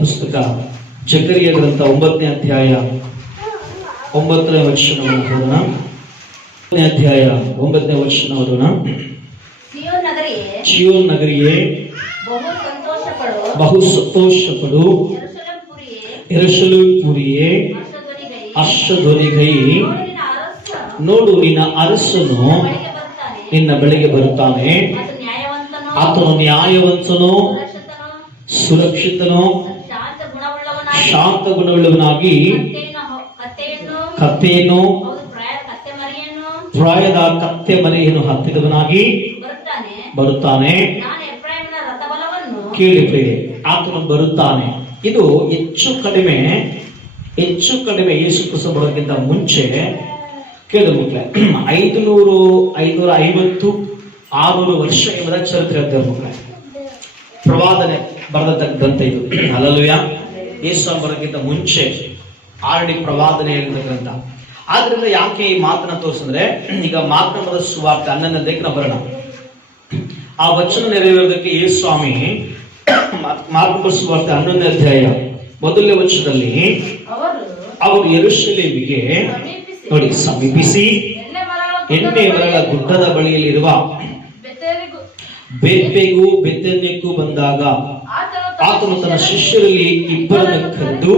ಪುಸ್ತಕ ಜಕರಿಯ ಗ್ರಂಥ 9ನೇ ಅಧ್ಯಾಯ 9ನೇ ವಚನವನ್ನು ಓದೋಣ. 9ನೇ ಅಧ್ಯಾಯ 9ನೇ ವಚನ ಓದೋಣ. ಚಿಯೋನ್ ನಗರಿಯೇ ಬಹು ಸಂತೋಷಪಡು, ಯೆರೂಸಲೇಮ್ ಪುರಿಯೇ ಹರ್ಷಧ್ವನಿಗೈ, ನೋಡು ನಿನ್ನ ಅರಸನು ನಿನ್ನ ಬಳಿಗೆ ಬರುತ್ತಾನೆ. ಆತನು ನ್ಯಾಯವಂತನು, ಸುರಕ್ಷಿತನು, ಶಾಂತ ಗುಣವುಳ್ಳವನಾಗಿ ಕತ್ತೆಯನ್ನು, ಪ್ರಾಯದ ಕತ್ತೆ ಮರಿಯನ್ನು ಹತ್ತಿದವನಾಗಿ ಬರುತ್ತಾನೆ. ಕೇಳಿ ಪ್ರಿಯರೇ, ಆತನು ಬರುತ್ತಾನೆ. ಇದು ಹೆಚ್ಚು ಕಡಿಮೆ ಯೇಸು ಕ್ರಿಸ್ತ ಬರೋದಕ್ಕಿಂತ ಮುಂಚೆ ಕೇಳಿದ ಮಕ್ಕಳೇ 500, 550, 600 ವರ್ಷ ಎಂಬುದ ಚರಿತ್ರೆ ಅಂತ ಮಕ್ಕಳೇ ಪ್ರವಾದನೆ ಬರೆದ ಗ್ರಂಥ ಇದು. ಹಲ್ಲೆಲೂಯಾ. ಯೇಸು ಬರೋದಕ್ಕಿಂತ ಮುಂಚೆ ಆಲ್ರೆಡಿ ಪ್ರವಾದನೆ ಹೇಳಿದ ಗ್ರಂಥ. ಆದ್ರಿಂದ ಯಾಕೆ ಈ ಮಾತನ್ನ ತೋರಿಸಿದ್ರೆ, ಈಗ ಮಾತನಾಡದ ಸುವಾರ್ತೆ 11ನೇ ನಾವು ಬರೋಣ. ಆ ವಚನ ನೆರವೇರೋದಕ್ಕೆ ಯೇಸು ಸ್ವಾಮಿ ಮಾರ್ಕನ ಸುವಾರ್ತೆ 11ನೇ ಅಧ್ಯಾಯ 1ನೇ ವಚನದಲ್ಲಿ ಅವರು ಯೆರೂಸಲೇಮಿಗೆ ನೋಡಿ ಸಮೀಪಿಸಿ ಎಣ್ಣೆ ಮರಗಳ ಗುಡ್ಡದ ಬಳಿಯಲ್ಲಿರುವ ಬೇತ್ಫಗೆಗೂ ಬೇಥಾನ್ಯಕ್ಕೂ ಬಂದಾಗ ಆತನು ತನ್ನ ಶಿಷ್ಯರಲ್ಲಿ ಇಬ್ಬರನ್ನು ಕರೆದು,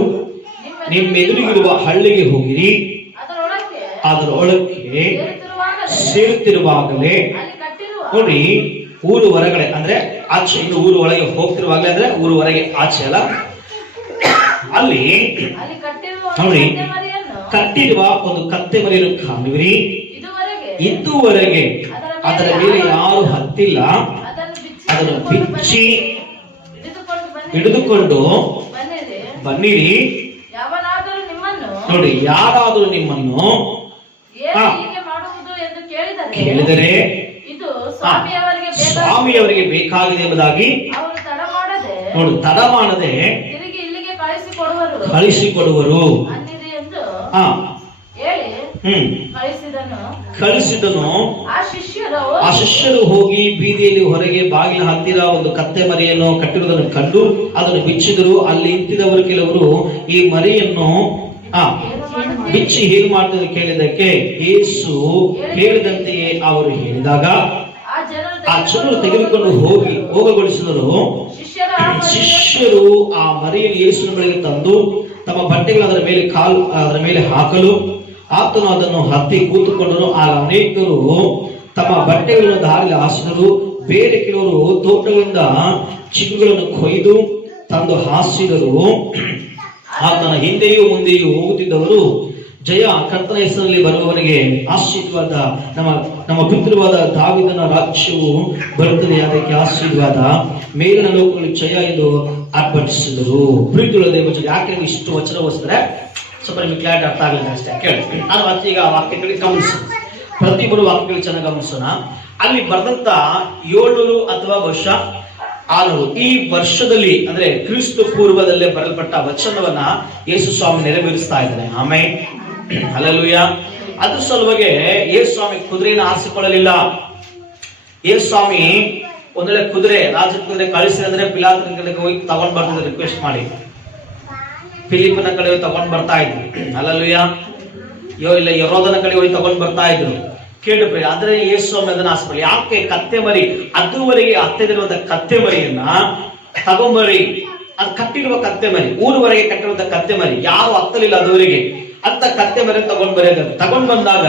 ನಿಮ್ಮೆದುರಿಗಿರುವ ಹಳ್ಳಿಗೆ ಹೋಗಿರಿ, ಅದರ ಒಳಕ್ಕೆ ಸೇರುತ್ತಿರುವಾಗಲೇ ನೋಡಿ, ಊರು ಹೊರಗಡೆ ಅಂದ್ರೆ ಆಚೆ, ಇನ್ನು ಊರು ಒಳಗೆ ಹೋಗ್ತಿರುವಾಗಲೇ ಅಂದ್ರೆ ಊರು ಹೊರಗೆ ಆಚೆ ಅಲ್ಲ, ಅಲ್ಲಿ ನೋಡಿ ಕಟ್ಟಿರುವ ಒಂದು ಕತ್ತೆ ಮರಿಯನ್ನು ಕಾಣುವಿರಿ. ಇದುವರೆಗೆ ಅದರ ಮೇಲೆ ಯಾರು ಹತ್ತಿಲ್ಲ, ಅದನ್ನು ಬಿಚ್ಚಿ ಹಿಡಿದುಕೊಂಡು ಬನ್ನಿರಿ. ನೋಡಿ, ಯಾರಾದರೂ ನಿಮ್ಮನ್ನು ಕೇಳಿದರೆ ಸ್ವಾಮಿಯವರಿಗೆ ಬೇಕಾಗಿದೆ ಎಂಬುದಾಗಿ ನೋಡಿ ತಡ ಮಾಡದೆ ಕಳಿಸಿಕೊಡುವರು. ಕಳಿಸಿದನು. ಆ ಶಿಷ್ಯರು ಹೋಗಿ ಬೀದಿಯಲ್ಲಿ ಹೊರಗೆ ಬಾಗಿಲ ಹತ್ತಿರ ಒಂದು ಕತ್ತೆ ಮರಿಯನ್ನು ಕಟ್ಟಿರುವುದನ್ನು ಕಂಡು ಅದನ್ನು ಬಿಚ್ಚಿದರು. ಅಲ್ಲಿ ನಿಂತಿದ್ದವರು ಕೆಲವರು ಈ ಮರಿಯನ್ನು ಬಿಚ್ಚಿ ಹೇಗೆ ಮಾಡ್ತಾರೆ ಕೇಳಿದಕ್ಕೆ ಯೇಸು ಹೇಳಿದಂತೆಯೇ ಅವರು ಹೇಳಿದಾಗ ಆ ಜನರು ತೆಗೆದುಕೊಂಡು ಹೋಗಗೊಳಿಸಿದರು. ಶಿಷ್ಯರು ಆ ಮರಿಯನ್ನು ಯೇಸುವಿನ ಬಳಿಗೆ ತಂದು ತಮ್ಮ ಬಟ್ಟೆಗಳು ಅದರ ಮೇಲೆ ಹಾಕಲು ಆತನು ಅದನ್ನು ಹತ್ತಿ ಕೂತುಕೊಂಡನು. ಆಗ ಅನೇಕರು ತಮ್ಮ ಬಟ್ಟೆಗಳನ್ನು ದಾರಿಯಲ್ಲಿ ಹಾಸಿದರು. ಬೇರೆ ಕೆಲವರು ತೋಟಗಳಿಂದ ಚಿಗುಗಳನ್ನು ಕೊಯ್ದು ತಂದು ಹಾಸಿದರು. ಆತನ ಹಿಂದೆಯೂ ಮುಂದೆಯೂ ಹೋಗುತ್ತಿದ್ದವರು, ಜಯ ಕರ್ತನ ಹೆಸರಲ್ಲಿ ಬರುವವರಿಗೆ ಆಶೀರ್ವಾದ, ನಮ್ಮ ಪಿತೃವಾದ ದಾವೀದನ ರಾಜ್ಯವು ಬರುತ್ತದೆ, ಅದಕ್ಕೆ ಆಶೀರ್ವಾದ, ಮೇಲಿನ ಲೋಕಗಳಲ್ಲಿ ಜಯ ಎಂದು ಆರ್ಭಟಿಸಿದರು. ಪ್ರೀತಿಯುಳ್ಳ ದೇವಜನ, ಯಾಕೆ ಇಷ್ಟು ವಚನ ಓದಿಸಿದ್ರೆ ಸ್ವಲ್ಪ ನಿಮಗೆ ಕ್ಲಾರಿಟಿ ಅರ್ಥ ಆಗಲಿಲ್ಲ ಅಷ್ಟೇ. ಕೇಳಿ, ನಾನು ಈಗ ವಾಕ್ಯಗಳಿಗೆ ಗಮನಿಸೋಣ, ಪ್ರತಿಯೊಬ್ಬರು ವಾಕ್ಯಗಳು ಚೆನ್ನಾಗಿ ಗಮನಿಸೋಣ. ಅಲ್ಲಿ ಬರೆದಂತ 700 ಅಥವಾ ವರ್ಷ 600 ಈ ವರ್ಷದಲ್ಲಿ ಅಂದ್ರೆ ಕ್ರಿಸ್ತ ಪೂರ್ವದಲ್ಲೇ ಬರೆಯಲ್ಪಟ್ಟ ವಚನವನ್ನ ಯೇಸು ಸ್ವಾಮಿ ನೆರವೇರಿಸ್ತಾ ಇದ್ದಾನೆ. ಆಮೇಲೆ ಹಲ್ಲೆಲೂಯಾ. ಅದ್ರ ಸಲುವಾಗಿ ಯೇಸು ಸ್ವಾಮಿ ಕುದುರೆಯನ್ನು ಆರಿಸಿಕೊಳ್ಳಲಿಲ್ಲ. ಯೇಸು ಸ್ವಾಮಿ ಒಂದ್ ವೇಳೆ ಕುದುರೆ, ರಾಜ ಕುದುರೆ ಕಳಿಸಿದ್ರೆ ಪಿಲಾತನ ಕಡೆಗೆ ಹೋಗಿ ತಗೊಂಡ್ ಬರ್ತಿದ್ರು, ರಿಕ್ವೆಸ್ಟ್ ಮಾಡಿ ಫಿಲಿಪನ ಕಡೆ ಹೋಗಿ ತಗೊಂಡ್ ಬರ್ತಾ ಇದ್ರು. ಹಲ್ಲೆಲೂಯಾ. ಇಲ್ಲ ಯೆಹೂದನ ಕಡೆ ಹೋಗಿ ತಗೊಂಡ್ ಬರ್ತಾ ಇದ್ರು. ಕೇಳಿದ್ರಿ, ಆದ್ರೆ ಯೇಸು ಸ್ವಾಮಿ ಅದನ್ನ ಆರಿಸಿಕೊಳ್ಳಿ. ಯಾಕೆ? ಕತ್ತೆ ಮರಿ, ಅದುವರೆಗೆ ಹತ್ತಿರುವಂತ ಕತ್ತೆ ಮರಿಯನ್ನ ತಗೊಂಬರಿ. ಅದು ಕಟ್ಟಿರುವ ಕತ್ತೆ ಮರಿ, ಊರುವರೆಗೆ ಕಟ್ಟಿರುವಂತ ಕತ್ತೆ ಮರಿ, ಯಾರು ಹತ್ತಲಿಲ್ಲ ಅದುವರೆಗೆ, ಅಂತ ಕತ್ತೆ ಮರಿ ತಗೊಂಡ್ ಬರೆಯೋದು. ತಗೊಂಡ್ ಬಂದಾಗ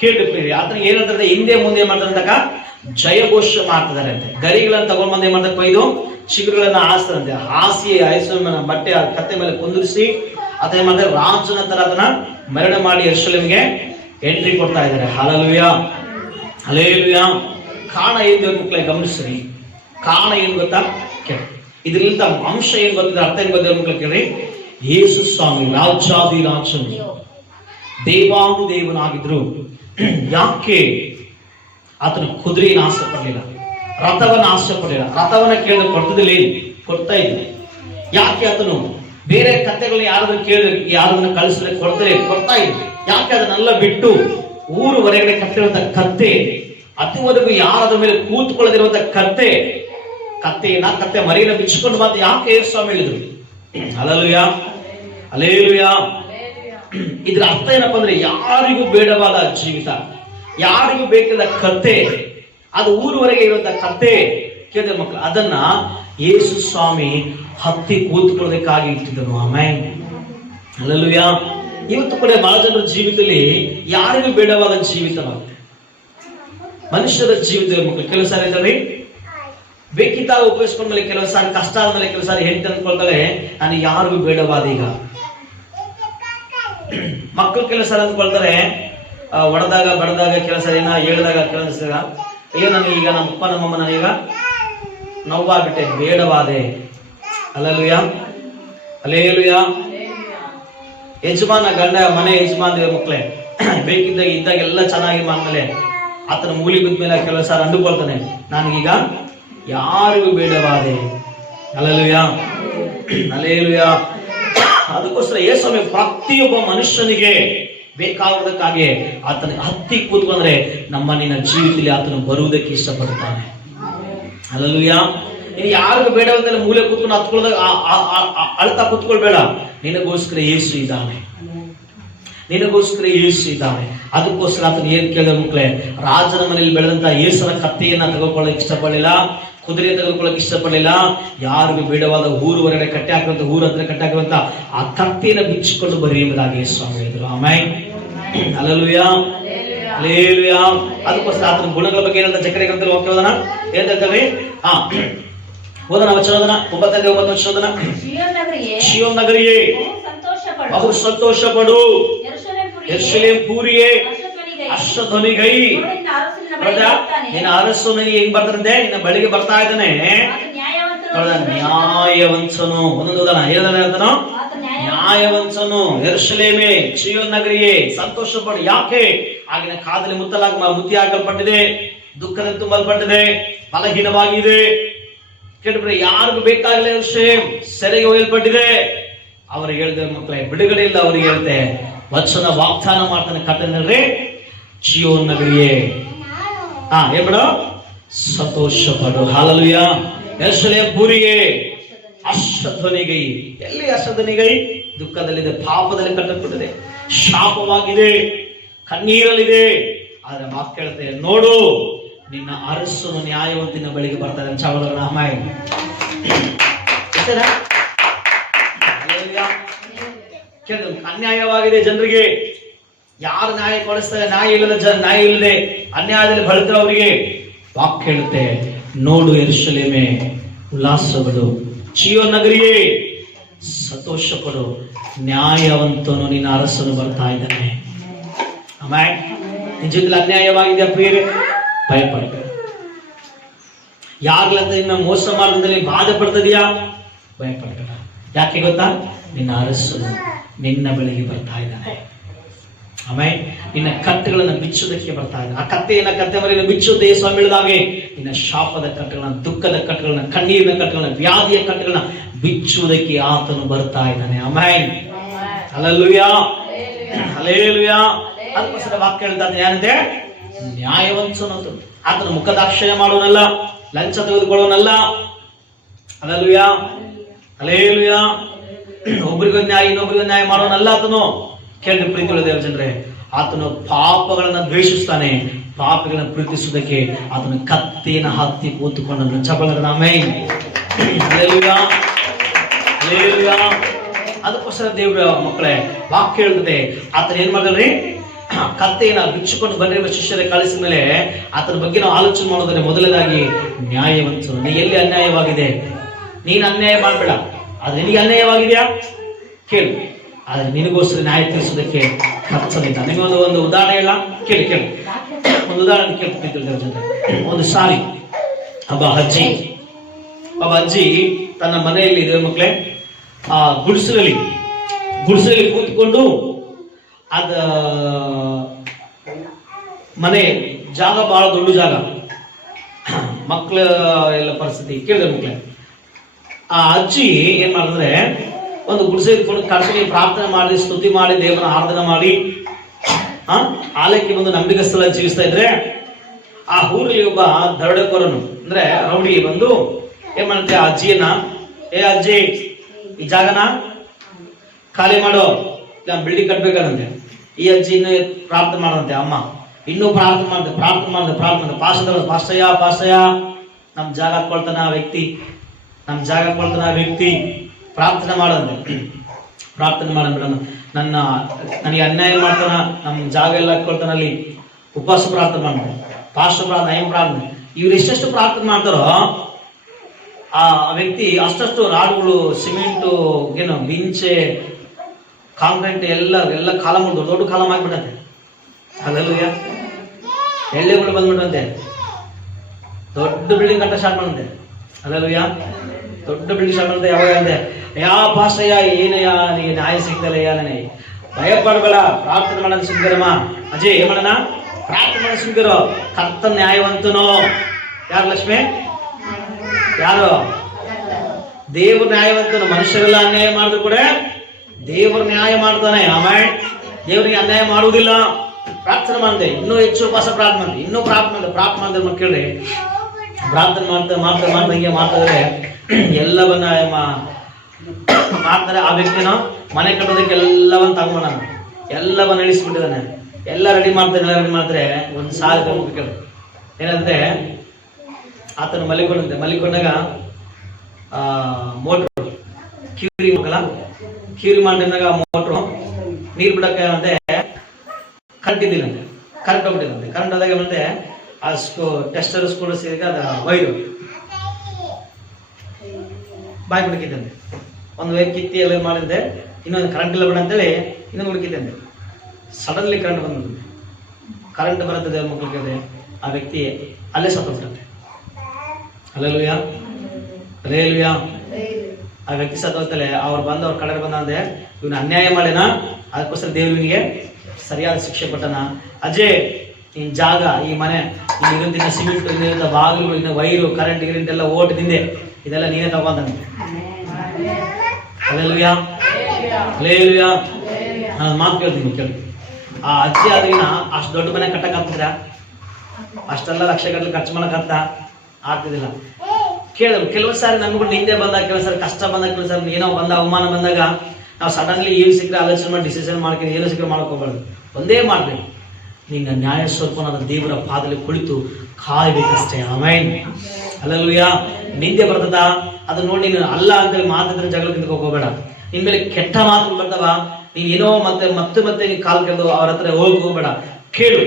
ಕೇಳಿದ್ರಿ, ಆತನ ಏನಂತಾರೆ, ಹಿಂದೆ ಮುಂದೆ ಮಾಡ್ತಾರಂತ ಜಯಘೋಷ ಮಾಡ್ತಿದಾರೆ ಅಂತೆ. ಗರಿಗಳನ್ನ ತಗೊಂಡ್ ಬಂದು ಏನ್ ಮಾಡ್ತಾರೆ, ಕೊಯ್ದು ಚಿಗುರುಗಳನ್ನ ಹಾಸ್ತಾರಂತೆ. ಹಾಸಿ ಯೇಸುವಿನ ಬಟ್ಟೆ ಆ ಕತ್ತೆ ಮೇಲೆ ಕುಂದಿರಿಸಿ ಆತ ಏನ್ ಮಾಡ್ತಾರೆ, ರಾಜನ ತರ ಅದನ್ನ ಮರಣ ಮಾಡಿ ಯೆರೂಸಲೇಮಿಗೆ ಎಂಟ್ರಿ ಕೊಡ್ತಾ ಇದ್ದಾರೆ. Hallelujah, hallelujah. ಕಾರಣ ಏನು ಮಕ್ಕಳೇ ಗಮನಿಸ್ರಿ. ಕಾರಣ ಏನು ಗೊತ್ತಾ? ಇದರಿಂದ ಅಂಶ ಏನ್ ಗೊತ್ತಿದೆ, ಅರ್ಥ ಏನ್ ಗೊತ್ತಿದೆ ಮಕ್ಕಳು ಕೇಳಿ. ಯೇಸು ಸ್ವಾಮಿ ರಾಜಾದಿ ರಾಜನು, ದೇವಾನುದೇವನಾಗಿದ್ರು. ಯಾಕೆ ಆತನ ಕುದುರೆಯನ್ನು ಆಸೆ ಪಡಲಿಲ್ಲ, ರಥವನ್ನ ಆಸೆ ಪಡಲಿಲ್ಲ? ರಥವನ್ನ ಕೇಳಿದ್ರೆ ಕೊಡ್ತದಿಲ್ಲ, ಕೊಡ್ತಾ ಇದ್ರು. ಯಾಕೆ ಆತನು ಬೇರೆ ಕಥೆಗಳನ್ನ ಯಾರಾದ್ರೂ ಕಳಿಸಿದ್ರೆ ಕೊಡ್ತಾ ಇದ್ರು? ಯಾಕೆ ಅದನ್ನೆಲ್ಲ ಬಿಟ್ಟು ಊರು ಹೊರಗಡೆ ಕಟ್ಟಿರುವಂತ ಕತ್ತೆ, ಅತಿವರೆಗೂ ಯಾರಾದ ಮೇಲೆ ಕೂತ್ಕೊಳ್ಳದಿರುವಂತ ಕತ್ತೆ ಮರಿಯನ್ನ ಬಿಚ್ಚಿಕೊಂಡು ಮಾತ್ರ ಯಾಕೆ ಯೇಸು ಸ್ವಾಮಿ ಹೇಳಿದ್ರು? Hallelujah, hallelujah. ಇದ್ರ ಅರ್ಥ ಏನಪ್ಪಾ ಅಂದ್ರೆ ಯಾರಿಗೂ ಬೇಡವಾದ ಜೀವಿತ, ಯಾರಿಗೂ ಬೇಕಾದ ಕತೆ, ಅದು ಊರುವರೆಗೆ ಇರುವಂತಹ ಕತೆ ಕೇಳಿದ್ರೆ ಮಕ್ಕಳು, ಅದನ್ನ ಯೇಸು ಸ್ವಾಮಿ ಹತ್ತಿ ಕೂತ್ಕೊಳ್ಳೋದಕ್ಕಾಗಿ ಇಟ್ಟಿದ್ದನು. Amen, hallelujah. ಇವತ್ತು ಕೂಡ ಬಹಳ ಜನರ ಜೀವಿತದಲ್ಲಿ ಯಾರಿಗೂ ಬೇಡವಾದ ಜೀವಿತವಾಗುತ್ತೆ. ಮನುಷ್ಯರ ಜೀವಿತ ಮಕ್ಕಳು ಕೆಲವು ಸಾರಿ ಇದ್ದಾವೆ ಬೇಕಿದ್ದಾಗ ಉಪಯೋಗಿಸ್ಕೊಂಡ್ಮೇಲೆ, ಕೆಲವು ಸಾರಿ ಕಷ್ಟ ಆದ್ಮೇಲೆ, ಕೆಲವು ಸಾರಿ ಹೆಂಡತಿ ಅಂದ್ಕೊಳ್ತಾಳೆ ನಾನು ಯಾರಿಗೂ ಬೇಡವಾದ. ಈಗ ಮಕ್ಕಳು ಕೆಲವು ಸಾರಿ ಅಂದ್ಕೊಳ್ತಾರೆ, ಒಡೆದಾಗ ಬಡದಾಗ, ಕೆಲಸ ಏನ ಹೇಳಿದಾಗ ಕೆಲಸ ಅಯ್ಯೋ ನನಗೆ ಈಗ ನಮ್ಮ ಅಪ್ಪ ನಮ್ಮಮ್ಮ ನನಗೀಗ ನೋವಾಗ್ಬಿಟ್ಟೆ, ಬೇಡವಾದೆ. Hallelujah, hallelujah. ಯಜಮಾನ ಗಂಡ ಮನೆ ಯಜಮಾನ ಮಕ್ಕಳೇ ಬೇಕಿದ್ದಾಗ ಇದ್ದಾಗೆಲ್ಲ ಚೆನ್ನಾಗಿ ಮಾಡ್ಮೇಲೆ ಆತನ ಮೂಲಿ ಬಿದ್ಮೇಲೆ ಕೆಲವು ಸಾರಿ ಅಂದುಕೊಳ್ತಾನೆ ನಾನೀಗ ಯಾರಿಗೂ ಬೇಡವಾದೆ. Hallelujah, hallelujah. ಅದಕ್ಕೋಸ್ಕರ ಯೇಸುವೆ ಪ್ರತಿಯೊಬ್ಬ ಮನುಷ್ಯನಿಗೆ ಬೇಕಾಗುವುದಕ್ಕಾಗಿ ಆತನ ಹತ್ತಿ ಕೂತ್ಕೊಂಡ್ರೆ ನಮ್ಮ ನಿನ್ನ ಜೀವಿತದಲ್ಲಿ ಆತನು ಬರುವುದಕ್ಕೆ ಇಷ್ಟಪಡ್ತಾನೆ. ಹಲ್ಲೆಲೂಯಾ. ನೀನು ಯಾರಿಗೂ ಬೇಡವಂತೆಲ್ಲ ಮೂಲೆ ಕೂತ್ಕೊಂಡು ಹತ್ಕೊಳ್ಳೋದಾಗ ಅಳ್ತಾ ಕೂತ್ಕೊಳ್ಬೇಡ. ನಿನಗೋಸ್ಕರ ಯೇಸು ಇದ್ದಾನೆ, ನಿನಗೋಸ್ಕರ ಯೇಸು ಇದ್ದಾನೆ. ಅದಕ್ಕೋಸ್ಕರ ಆತನ ಏನ್ ಕೇಳಿದ ಮಕ್ಕಳೇ, ರಾಜನ ಮನೆಯಲ್ಲಿ ಬೆಳೆದಂತ ಯೇಸನ ಕತ್ತೆಯನ್ನ ತೆಗೆದುಕೊಳ್ಳಕ್ ಇಷ್ಟಪಡಲಿಲ್ಲ, ಕುದುರೆ ತೆಗೆದುಕೊಳ್ಳಕ್ ಇಷ್ಟಪಡಲಿಲ್ಲ. ಯಾರಿಗೂ ಬೇಡವಾದ ಊರು ಹೊರಗಡೆ ಕಟ್ಟಿ ಹಾಕಿರುವಂತ, ಊರ ಹತ್ರ ಕಟ್ಟಿ ಹಾಕಿರುವಂತ ಆ ಕತ್ತೆಯನ್ನು ಬಿಚ್ಚಿಕೊಂಡು ಬರೀ ಎಂಬುದಾಗಿ ಯೇಸು ಸ್ವಾಮಿ ಹೇಳಿದ್ರು. Amen, hallelujah, hallelujah. ಅದಕ್ಕೋಸ್ಕರ ಆತನ ಗುಣಗಳ ಬಗ್ಗೆ ಏನಂತ ಜಕರ್ಯ ಗ್ರಂಥದಲ್ಲಿ ವಾಕ್ಯ ಓದೋಣ. ಏನ್ ಹೇಳ್ತಾರೆ? ಓದೋಣ ವಚನ 9 ವಚನ. ಶಿಯೋನ್ ನಗರಿಯೇ ಬಹು ಸಂತೋಷ ಪಡು, ಯೆರೂಸಲೇಮ್ ಪೂರಿಯೇ ಹರ್ಷಧ್ವನಿಗೈ. ನಿನ್ನ ಅರಸು ನನಗೆ ಹೆಂಗ್ ಬರ್ತಾರಂತೆ, ನಿನ್ನ ಬಳಿಗೆ ಬರ್ತಾ ಇದ್ದಾನೆ. ನ್ಯಾಯವಂತನು ಒಂದೊಂದು ಓದೋಣ. ಹೇಳ್ತಾನೋ ನ್ಯಾಯವಂತನು, ಯೆರೂಸಲೇಮೇ, ಶಿಯೋನ್ ನಗರಿಯೇ ಸಂತೋಷ ಪಡು. ಯಾಕೆ? ಆಗಿನ ಕಾದಲ್ಲಿ ಮುತ್ತಿ ಹಾಕಲ್ಪಟ್ಟಿದೆ, ದುಃಖದಲ್ಲಿ ತುಂಬಲ್ಪಟ್ಟಿದೆ, ಬಲಹೀನವಾಗಿದೆ. ಕೇಳಿದ್ರೆ ಯಾರಿಗೂ ಬೇಕಾಗಲೇ ಯೆರೂಸಲೇಮ್ ಸೆರೆಗೆ ಒಯ್ಯಲ್ಪಟ್ಟಿದೆ. ಅವ್ರಿಗೆ ಹೇಳಿದ ಮಕ್ಕಳೇ ಬಿಡುಗಡೆ ಇಲ್ಲ. ಅವ್ರಿಗೆ ಹೇಳ್ತೆ ವಚನ ವಾಗ್ದಾನ ಮಾಡ್ತಾನೆ ಕರ್ತನಲ್ಲಿ, ಶಿಯೋನ್ ನಗರಿಯೇ ಏನ್ ಬಿಡು ಸಂತೋಷ ಪಡು. ಹಲ್ಲೆಲೂಯಾ. ಯೆರೂಸಲೇಮ್ ಪೂರಿಯೇ ಹರ್ಷಧ್ವನಿಗೈ. ಎಲ್ಲಿ ಹರ್ಷಧ್ವನಿಗೈ? ದುಃಖದಲ್ಲಿದೆ, ಪಾಪದಲ್ಲಿ ಕಟ್ಟಲ್ಪಟ್ಟಿದೆ, ಶಾಪವಾಗಿದೆ, ಕಣ್ಣೀರಲ್ಲಿದೆ. ಆದ್ರೆ ಮಾತು ಕೇಳುತ್ತೆ, ನೋಡು ನಿನ್ನ ಅರಸನು ನ್ಯಾಯವಂತಿನ ಬಳಿಗೆ ಬರ್ತಾರೆ. ಚಾವಲಗಳ ಅಮ್ಮಾಯಿ ಅನ್ಯಾಯವಾಗಿದೆ ಜನರಿಗೆ. ಯಾರು ನ್ಯಾಯ ಕೊಡಿಸ್ತಾರೆ? ನ್ಯಾಯ ಇಲ್ಲದೆ ಅನ್ಯಾಯದಲ್ಲಿ ಬಳದ್ರೆ ಅವರಿಗೆ ವಾಕ್ಯ ಹೇಳುತ್ತೆ, ನೋಡು ಯೆರೂಸಲೇಮೇ ಉಲ್ಲಾಸಪಡು, ಶಿಯೋನ್ ನಗರಿಯೇ ಸಂತೋಷ ಪಡು, ನ್ಯಾಯವಂತನು ನಿನ್ನ ಅರಸನು ಬರ್ತಾ ಇದ್ದಾನೆ. ಆಮೆನ್. ನಿನ್ನ ಜೀವಿತದಲ್ಲಿ ಅನ್ಯಾಯವಾಗಿದೆ ಪ್ರಿಯರೇ, ಭಯಪಡಬೇಡ. ಯಾರ್ಲಂತ ನಿನ್ನ ಮೋಸ ಮಾಡೋದ್ರಲ್ಲಿ ಬಾಧೆ ಪಡ್ತದೀಯಾ? ಭಯಪಡಬೇಡ. ಯಾಕೆ ಗೊತ್ತಾ? ನಿನ್ನ ಅರಸನು ನಿನ್ನ ಬಳಿಗೆ ಬರ್ತಾ ಇದ್ದಾನೆ. ಆಮೇಲೆ ನಿನ್ನ ಕಟ್ಟೆಗಳನ್ನು ಬಿಚ್ಚುವುದಕ್ಕೆ ಬರ್ತಾ ಇದ್ದಾನೆ. ಆ ಕತ್ತೆ ಮರಿಯನ್ನು ಬಿಚ್ಚುವುದೇ ಸ್ವಾಮಿ ಹೇಳಿದಾಗೆ ನಿನ್ನ ಶಾಪದ ಕಟ್ಟೆಗಳನ್ನ, ದುಃಖದ ಕಟ್ಟೆಗಳನ್ನ, ಕಣ್ಣೀರಿನ ಕಟ್ಟೆಗಳನ್ನ, ವ್ಯಾಧಿಯ ಕಟ್ಟೆಗಳನ್ನ ಬಿಚ್ಚುವುದಕ್ಕೆ ಆತನು ಬರ್ತಾ ಇದ್ದಾನೆ. Amen, hallelujah, hallelujah. ಅದಕ್ಕೋಸ್ಕರ ವಾಕ್ಯ ಹೇಳ್ತಾ ಏನಂತೆ? ನ್ಯಾಯವಂತನು. ಆತನ ಮುಖದಾಕ್ಷಯ ಮಾಡುವನಲ್ಲ, ಲಂಚ ತೆಗೆದುಕೊಳ್ಳುವನಲ್ಲ. Hallelujah, hallelujah. ಒಬ್ಬರಿಗೂ ನ್ಯಾಯ ಇನ್ನೊಬ್ಬರಿಗೂ ನ್ಯಾಯ ಮಾಡೋನಲ್ಲ ಆತನು. ಕೇಳಿ ಪ್ರೀತಿ ದೇವ ಜನರೇ, ಆತನು ಪಾಪಗಳನ್ನ ದ್ವೇಷಿಸ್ತಾನೆ. ಪಾಪಗಳನ್ನ ಪ್ರೀತಿಸುವುದಕ್ಕೆ ಆತನು ಕತ್ತಿನ ಹತ್ತಿ ಕೂತುಕೊಂಡನು. ಚಪಲರ ಆಮೆನ್, ಹಲ್ಲೆಲೂಯಾ, ಹಲ್ಲೆಲೂಯಾ. ಅದಕ್ಕೋಸ್ಕರ ದೇವರ ಮಕ್ಕಳೇ ವಾಕ್ಯ ಹೇಳ್ತದೆ, ಆತನ ಏನ್ ಮಾಡಿದ್ರಿ? ಕತ್ತೆಯನ್ನ ಬಿಚ್ಚಿಕೊಂಡು ಬಂದಿರುವ ಶಿಷ್ಯರ ಕಳಿಸಿದ ಮೇಲೆ ಆತನ ಬಗ್ಗೆ ನಾವು ಆಲೋಚನೆ ಮಾಡೋದ್ರೆ ಮೊದಲನೇದಾಗಿ ನ್ಯಾಯವಂತನು. ನೀ ಎಲ್ಲಿ ಅನ್ಯಾಯವಾಗಿದೆ? ನೀನು ಅನ್ಯಾಯ ಮಾಡಬೇಡ, ಆದ್ರೆ ನಿನಗೆ ಅನ್ಯಾಯವಾಗಿದೆಯಾ ಕೇಳು. ಆದ್ರೆ ನಿನಗೋಸ್ಕರ ನ್ಯಾಯ ತೀರಿಸೋದಕ್ಕೆ ಕರ್ತನಿದ್ದ. ನಿಮಗೆ ಒಂದು ಉದಾಹರಣೆ ಇಲ್ಲ, ಕೇಳಿ ಒಂದು ಉದಾಹರಣೆ ಕೇಳ್ತಿದ್ದ. ಒಂದು ಸಾರಿ ಒಬ್ಬ ಅಜ್ಜಿ ತನ್ನ ಮನೆಯಲ್ಲಿ ಇದೆ ಮಕ್ಕಳೇ, ಆ ಗುಡಿಸಲಲ್ಲಿ ಕೂತ್ಕೊಂಡು ಅದ ಮನೆ ಜಾಗ ಬಹಳ ದೊಡ್ಡ ಜಾಗ, ಮಕ್ಕಳ ಎಲ್ಲ ಪರಿಸ್ಥಿತಿ ಕೇಳಿದೆ ಮಕ್ಕಳೇ. ಆ ಅಜ್ಜಿ ಏನ್ ಮಾಡಿದ್ರೆ, ಒಂದು ಗುಡಿಸೆ ಇಟ್ಕೊಂಡು ಕರ್ತನಿಗೆ ಪ್ರಾರ್ಥನೆ ಮಾಡಿ, ಸ್ತುತಿ ಮಾಡಿ, ದೇವರ ಆರಾಧನೆ ಮಾಡಿ ಆಲಯಕ್ಕೆ ಬಂದು ನಂಬಿಕಸ್ಥಳ ಜೀವಿಸ್ತಾ ಇದ್ರೆ, ಆ ಊರಲ್ಲಿ ಒಬ್ಬ ದರೋಡೆಕೋರನು ಅಂದ್ರೆ ರೌಡಿ ಬಂದು ಏನ್ ಮಾಡುತ್ತೆ, ಆ ಅಜ್ಜಿಯನ್ನ, ಏ ಅಜ್ಜಿ ಈ ಜಾಗನ ಖಾಲಿ ಮಾಡೋ, ಇಲ್ಲ ಬಿಲ್ಡಿಂಗ್ ಕಟ್ಬೇಕಂತೆ. ಈ ಅಜ್ಜಿ ಇನ್ನು ಪ್ರಾರ್ಥನೆ ಮಾಡಂತೆ, ಅಮ್ಮ ಇನ್ನೂ ಪ್ರಾರ್ಥನೆ ಪಾಸ್ತಯ್ಯ ನಮ್ ಜಾಗ ಹಾಕೊಳ್ತಾನ ಆ ವ್ಯಕ್ತಿ, ಪ್ರಾರ್ಥನೆ ಮಾಡಂತೆ. ಪ್ರಾರ್ಥನೆ ಮಾಡಂದ್ರೆ ನನಗೆ ಅನ್ಯಾಯ ಮಾಡ್ತಾನ, ನಮ್ ಜಾಗ ಎಲ್ಲ ಹಾಕೊಳ್ತಾನ, ಅಲ್ಲಿ ಉಪವಾಸ ಪ್ರಾರ್ಥನೆ ಮಾಡ್ತಾರೆ, ಪ್ರಾರ್ಥನೆ ಇವ್ರು ಎಷ್ಟೆಷ್ಟು ಪ್ರಾರ್ಥನೆ ಮಾಡ್ತಾರೋ ಆ ವ್ಯಕ್ತಿ ಅಷ್ಟಷ್ಟು ರಾಡ್ಗಳು, ಸಿಮೆಂಟು, ಏನು ಬಿಂಚೆ, ಕಾಂಕ್ರೀಟ್ ಎಲ್ಲ ಕಾಲಮ್, ದೊಡ್ಡ ಕಾಲಮ್ ಆಗ್ಬಿಟ್ಟಂತೆ. ಅಲ್ಲೆಲ್ಲೂಯ್ಯ, ಎಳ್ಳೆಗಳು ಬಂದ್ಬಿಟ್ಟಂತೆ, ದೊಡ್ಡ ಬಿಲ್ಡಿಂಗ್ ಕಟ್ಟ ಸ್ಟಾರ್ಟ್ ಮಾಡಂತೆ. ಅಲ್ಲೆಲ್ಲೂಯ್ಯ, ದೊಡ್ಡ ಬಿಲ್ಡಿಂಗ್ ಸ್ಟಾರ್ಟ್ ಮಾಡಂತೆ. ಯಾವಾಗ ಅಂದೆ, ಪಾಸಯ್ಯ ಏನಯ್ಯ ನೀ ನ್ಯಾಯ ಸಿಗ್ತಲ್ಲಯ್ಯ, ನನಗೆ ಭಯಪಡಬೇಡ, ಪ್ರಾರ್ಥನೆ ಮಾಡೋಣ ಸಿಗ್ತಾರಮ್ಮ. ಅಜಯ್ ಏನ್ ಮಾಡೋಣ, ಪ್ರಾರ್ಥನೆ ಮಾಡೋಣ ಸಿಗ್ತಾರೋ. ಕರ್ತ ನ್ಯಾಯವಂತನೋ. ಯಾರು ಲಕ್ಷ್ಮಿ? ಯಾರು? ದೇವ್ರ ನ್ಯಾಯವಂತನು. ಮನುಷ್ಯರೆಲ್ಲ ಅನ್ಯಾಯ ಮಾಡಿದ್ರು ಕೂಡ ದೇವ್ರ ನ್ಯಾಯ ಮಾಡ್ತಾನೆ. ಆಮೇಲೆ ದೇವ್ರಿಗೆ ಅನ್ಯಾಯ ಮಾಡುವುದಿಲ್ಲ. ಪ್ರಾರ್ಥನೆ ಮಾಡಿದೆ, ಇನ್ನೂ ಹೆಚ್ಚು ಉಪವಾಸ ಪ್ರಾರ್ಥನೆ ಮಾಡಿದೆ, ಇನ್ನೂ ಪ್ರಾರ್ಥನೆ ಮಾಡಿದ್ರೆ ಮಕ್ಕಳ್ರಿ ಪ್ರಾರ್ಥನೆ ಮಾಡ್ತಾ ಹಿಂಗೆ ಮಾಡ್ತಿದ್ರೆ ಎಲ್ಲವನ್ನ ಮಾಡ್ತಾರೆ. ಆ ವ್ಯಕ್ತಿನ ಮನೆ ಕಟ್ಟೋದಕ್ಕೆ ಎಲ್ಲವನ್ನ ತಗೊಂಡ, ಎಲ್ಲವನ್ನ ಇಳಿಸ್ಬಿಟ್ಟಿದ್ದಾನೆ, ಎಲ್ಲ ರೆಡಿ ಮಾಡ್ತಾರೆ. ಒಂದು ಸಾಲ ಕೇಳಿ ಏನಂದ್ರೆ, ಆತನ ಮಲಿಕೊಂಡಾಗ ಮೋಟ್ರು ಕಿರಿ ಮಾಡಿದಾಗ ಮೋಟ್ರು ನೀರ್ ಬಿಡಕ್ಕೆ ಅಂತೆ ಕರೆಂಟ್ ಇದ್ದಿಲ್ಲಂತೆ, ಕರೆಂಟ್ ಹೋಗ್ಬಿಟ್ಟಿದಂತೆ. ಕರೆಂಟ್ ಆದಾಗ ಮತ್ತೆ ಆ ಟೆಸ್ಟರ್ ಸ್ಕೂಲ್ ಸಿಗ ವೈರು ಬಾಯಿ ಬಿಡಕಿದ್ದಂತೆ. ಒಂದು ವೈರ್ ಕಿತ್ತಿ ಎಲ್ಲ ಮಾಡಿದ್ದೆ, ಇನ್ನೊಂದು ಕರೆಂಟ್ ಇಲ್ಲ ಬಿಡ ಅಂತೇಳಿ ಇನ್ನೊಂದು ಹುಡುಕಿದ್ದಂತೆ. ಸಡನ್ಲಿ ಕರೆಂಟ್ ಬಂದಂತೆ. ಕರೆಂಟ್ ಬರುತ್ತದೆ ಮಕ್ಕಳಿಗೆ, ಆ ವ್ಯಕ್ತಿ ಅಲ್ಲೇ ಸತ್ತೋಗ್ತಂತೆ. Alleluia, alleluia. ಆ ವ್ಯಕ್ತಿ ಸತ್ತೋಗ್ತಲೆ. ಅವ್ರು ಬಂದು ಅವ್ರ ಕಡೆ ಬಂದಂದೆ, ಇವನು ಅನ್ಯಾಯ ಮಾಡಿನ, ಅದಕ್ಕೋಸ್ಕರ ದೇವರಿಗೆ ಸರಿಯಾದ ಶಿಕ್ಷೆ ಕೊಟ್ಟನ. ಅಜಯ್ ನಿನ್ ಜಾಗ, ಈ ಮನೆ, ಇಲ್ಲಿರುವಂತ ಸಿಮೆಂಟ್, ಇಲ್ಲಿರುವಂತ ಬಾಗಿಲುಗಳು, ಇನ್ನು ವೈರು, ಕರೆಂಟ್ ಎಲ್ಲ ಓಟದಿಂದೆ ಇದೆಲ್ಲ ನೀನೇ ತಗೊಂಡಂತೆ. Alleluia, alleluia. ನಾನು ಮಾತು ಕೇಳ್ತೀನಿ, ಕೇಳಿ. ಆ ಅಜ್ಜಿ ಆದ್ರಿನ ಅಷ್ಟು ದೊಡ್ಡ ಮನೆ ಕಟ್ಟಕ್ ಆಗ್ತಿದ್ರ, ಅಷ್ಟೆಲ್ಲ ಲಕ್ಷ ಗಟ್ಟಲೆ ಖರ್ಚು ಮಾಡಕ್ ಆಗ್ತಿದಿಲ್ಲ. ಕೇಳಿದ್ರು ಕೆಲವು ಸಾರಿ ನಮ್ಗೂ ನಿಂದೆ ಬಂದಾಗ, ಕೆಲವು ಸಾರಿ ಕಷ್ಟ ಬಂದಾಗ, ಕೆಲವು ಸಾರಿ ಏನೋ ಅವಮಾನ ಬಂದಾಗ ನಾವು ಸಡನ್ಲಿ ಏನು ಸಿಕ್ಕರೆ ಆಲೋಚನೆ ಮಾಡಿ ಡಿಸಿಷನ್ ಮಾಡ್ಕೊಂಡು ಏನೋ ಸಿಕ್ಕರೆ ಮಾಡ್ಕೋಬಾರ್ದು. ಒಂದೇ ಮಾಡ್ಬೇಕು, ನಿನ್ನ ನ್ಯಾಯ ಸ್ವರೂಪನಾದ ದೇವರ ಪಾದದಲ್ಲಿ ಕುಳಿತು ಕಾಯ್ಬೇಕಷ್ಟೇ. ಆಮೇನ್, ಅಲ್ಲೆಲ್ಲೂಯ್ಯ. ನಿಂದೆ ಬರ್ತದ, ಅದು ನೋಡಿ ನೀನು ಅಲ್ಲ ಅಂತೇಳಿ ಮಾತಾಡಿದ್ರೆ ಜಗಳಕ್ಕಿಂತ ಹೋಗೋಬೇಡ. ನಿನ್ ಮೇಲೆ ಕೆಟ್ಟ ಮಾತು ಬರ್ತಾವ, ನೀನ್ ಏನೋ ಮತ್ತೆ ನೀನ್ ಕಾಲ್ ಕೆಳೆದು ಅವ್ರ ಹತ್ರ ಹೋಗ್ಬೇಡ. ಕೇಳು,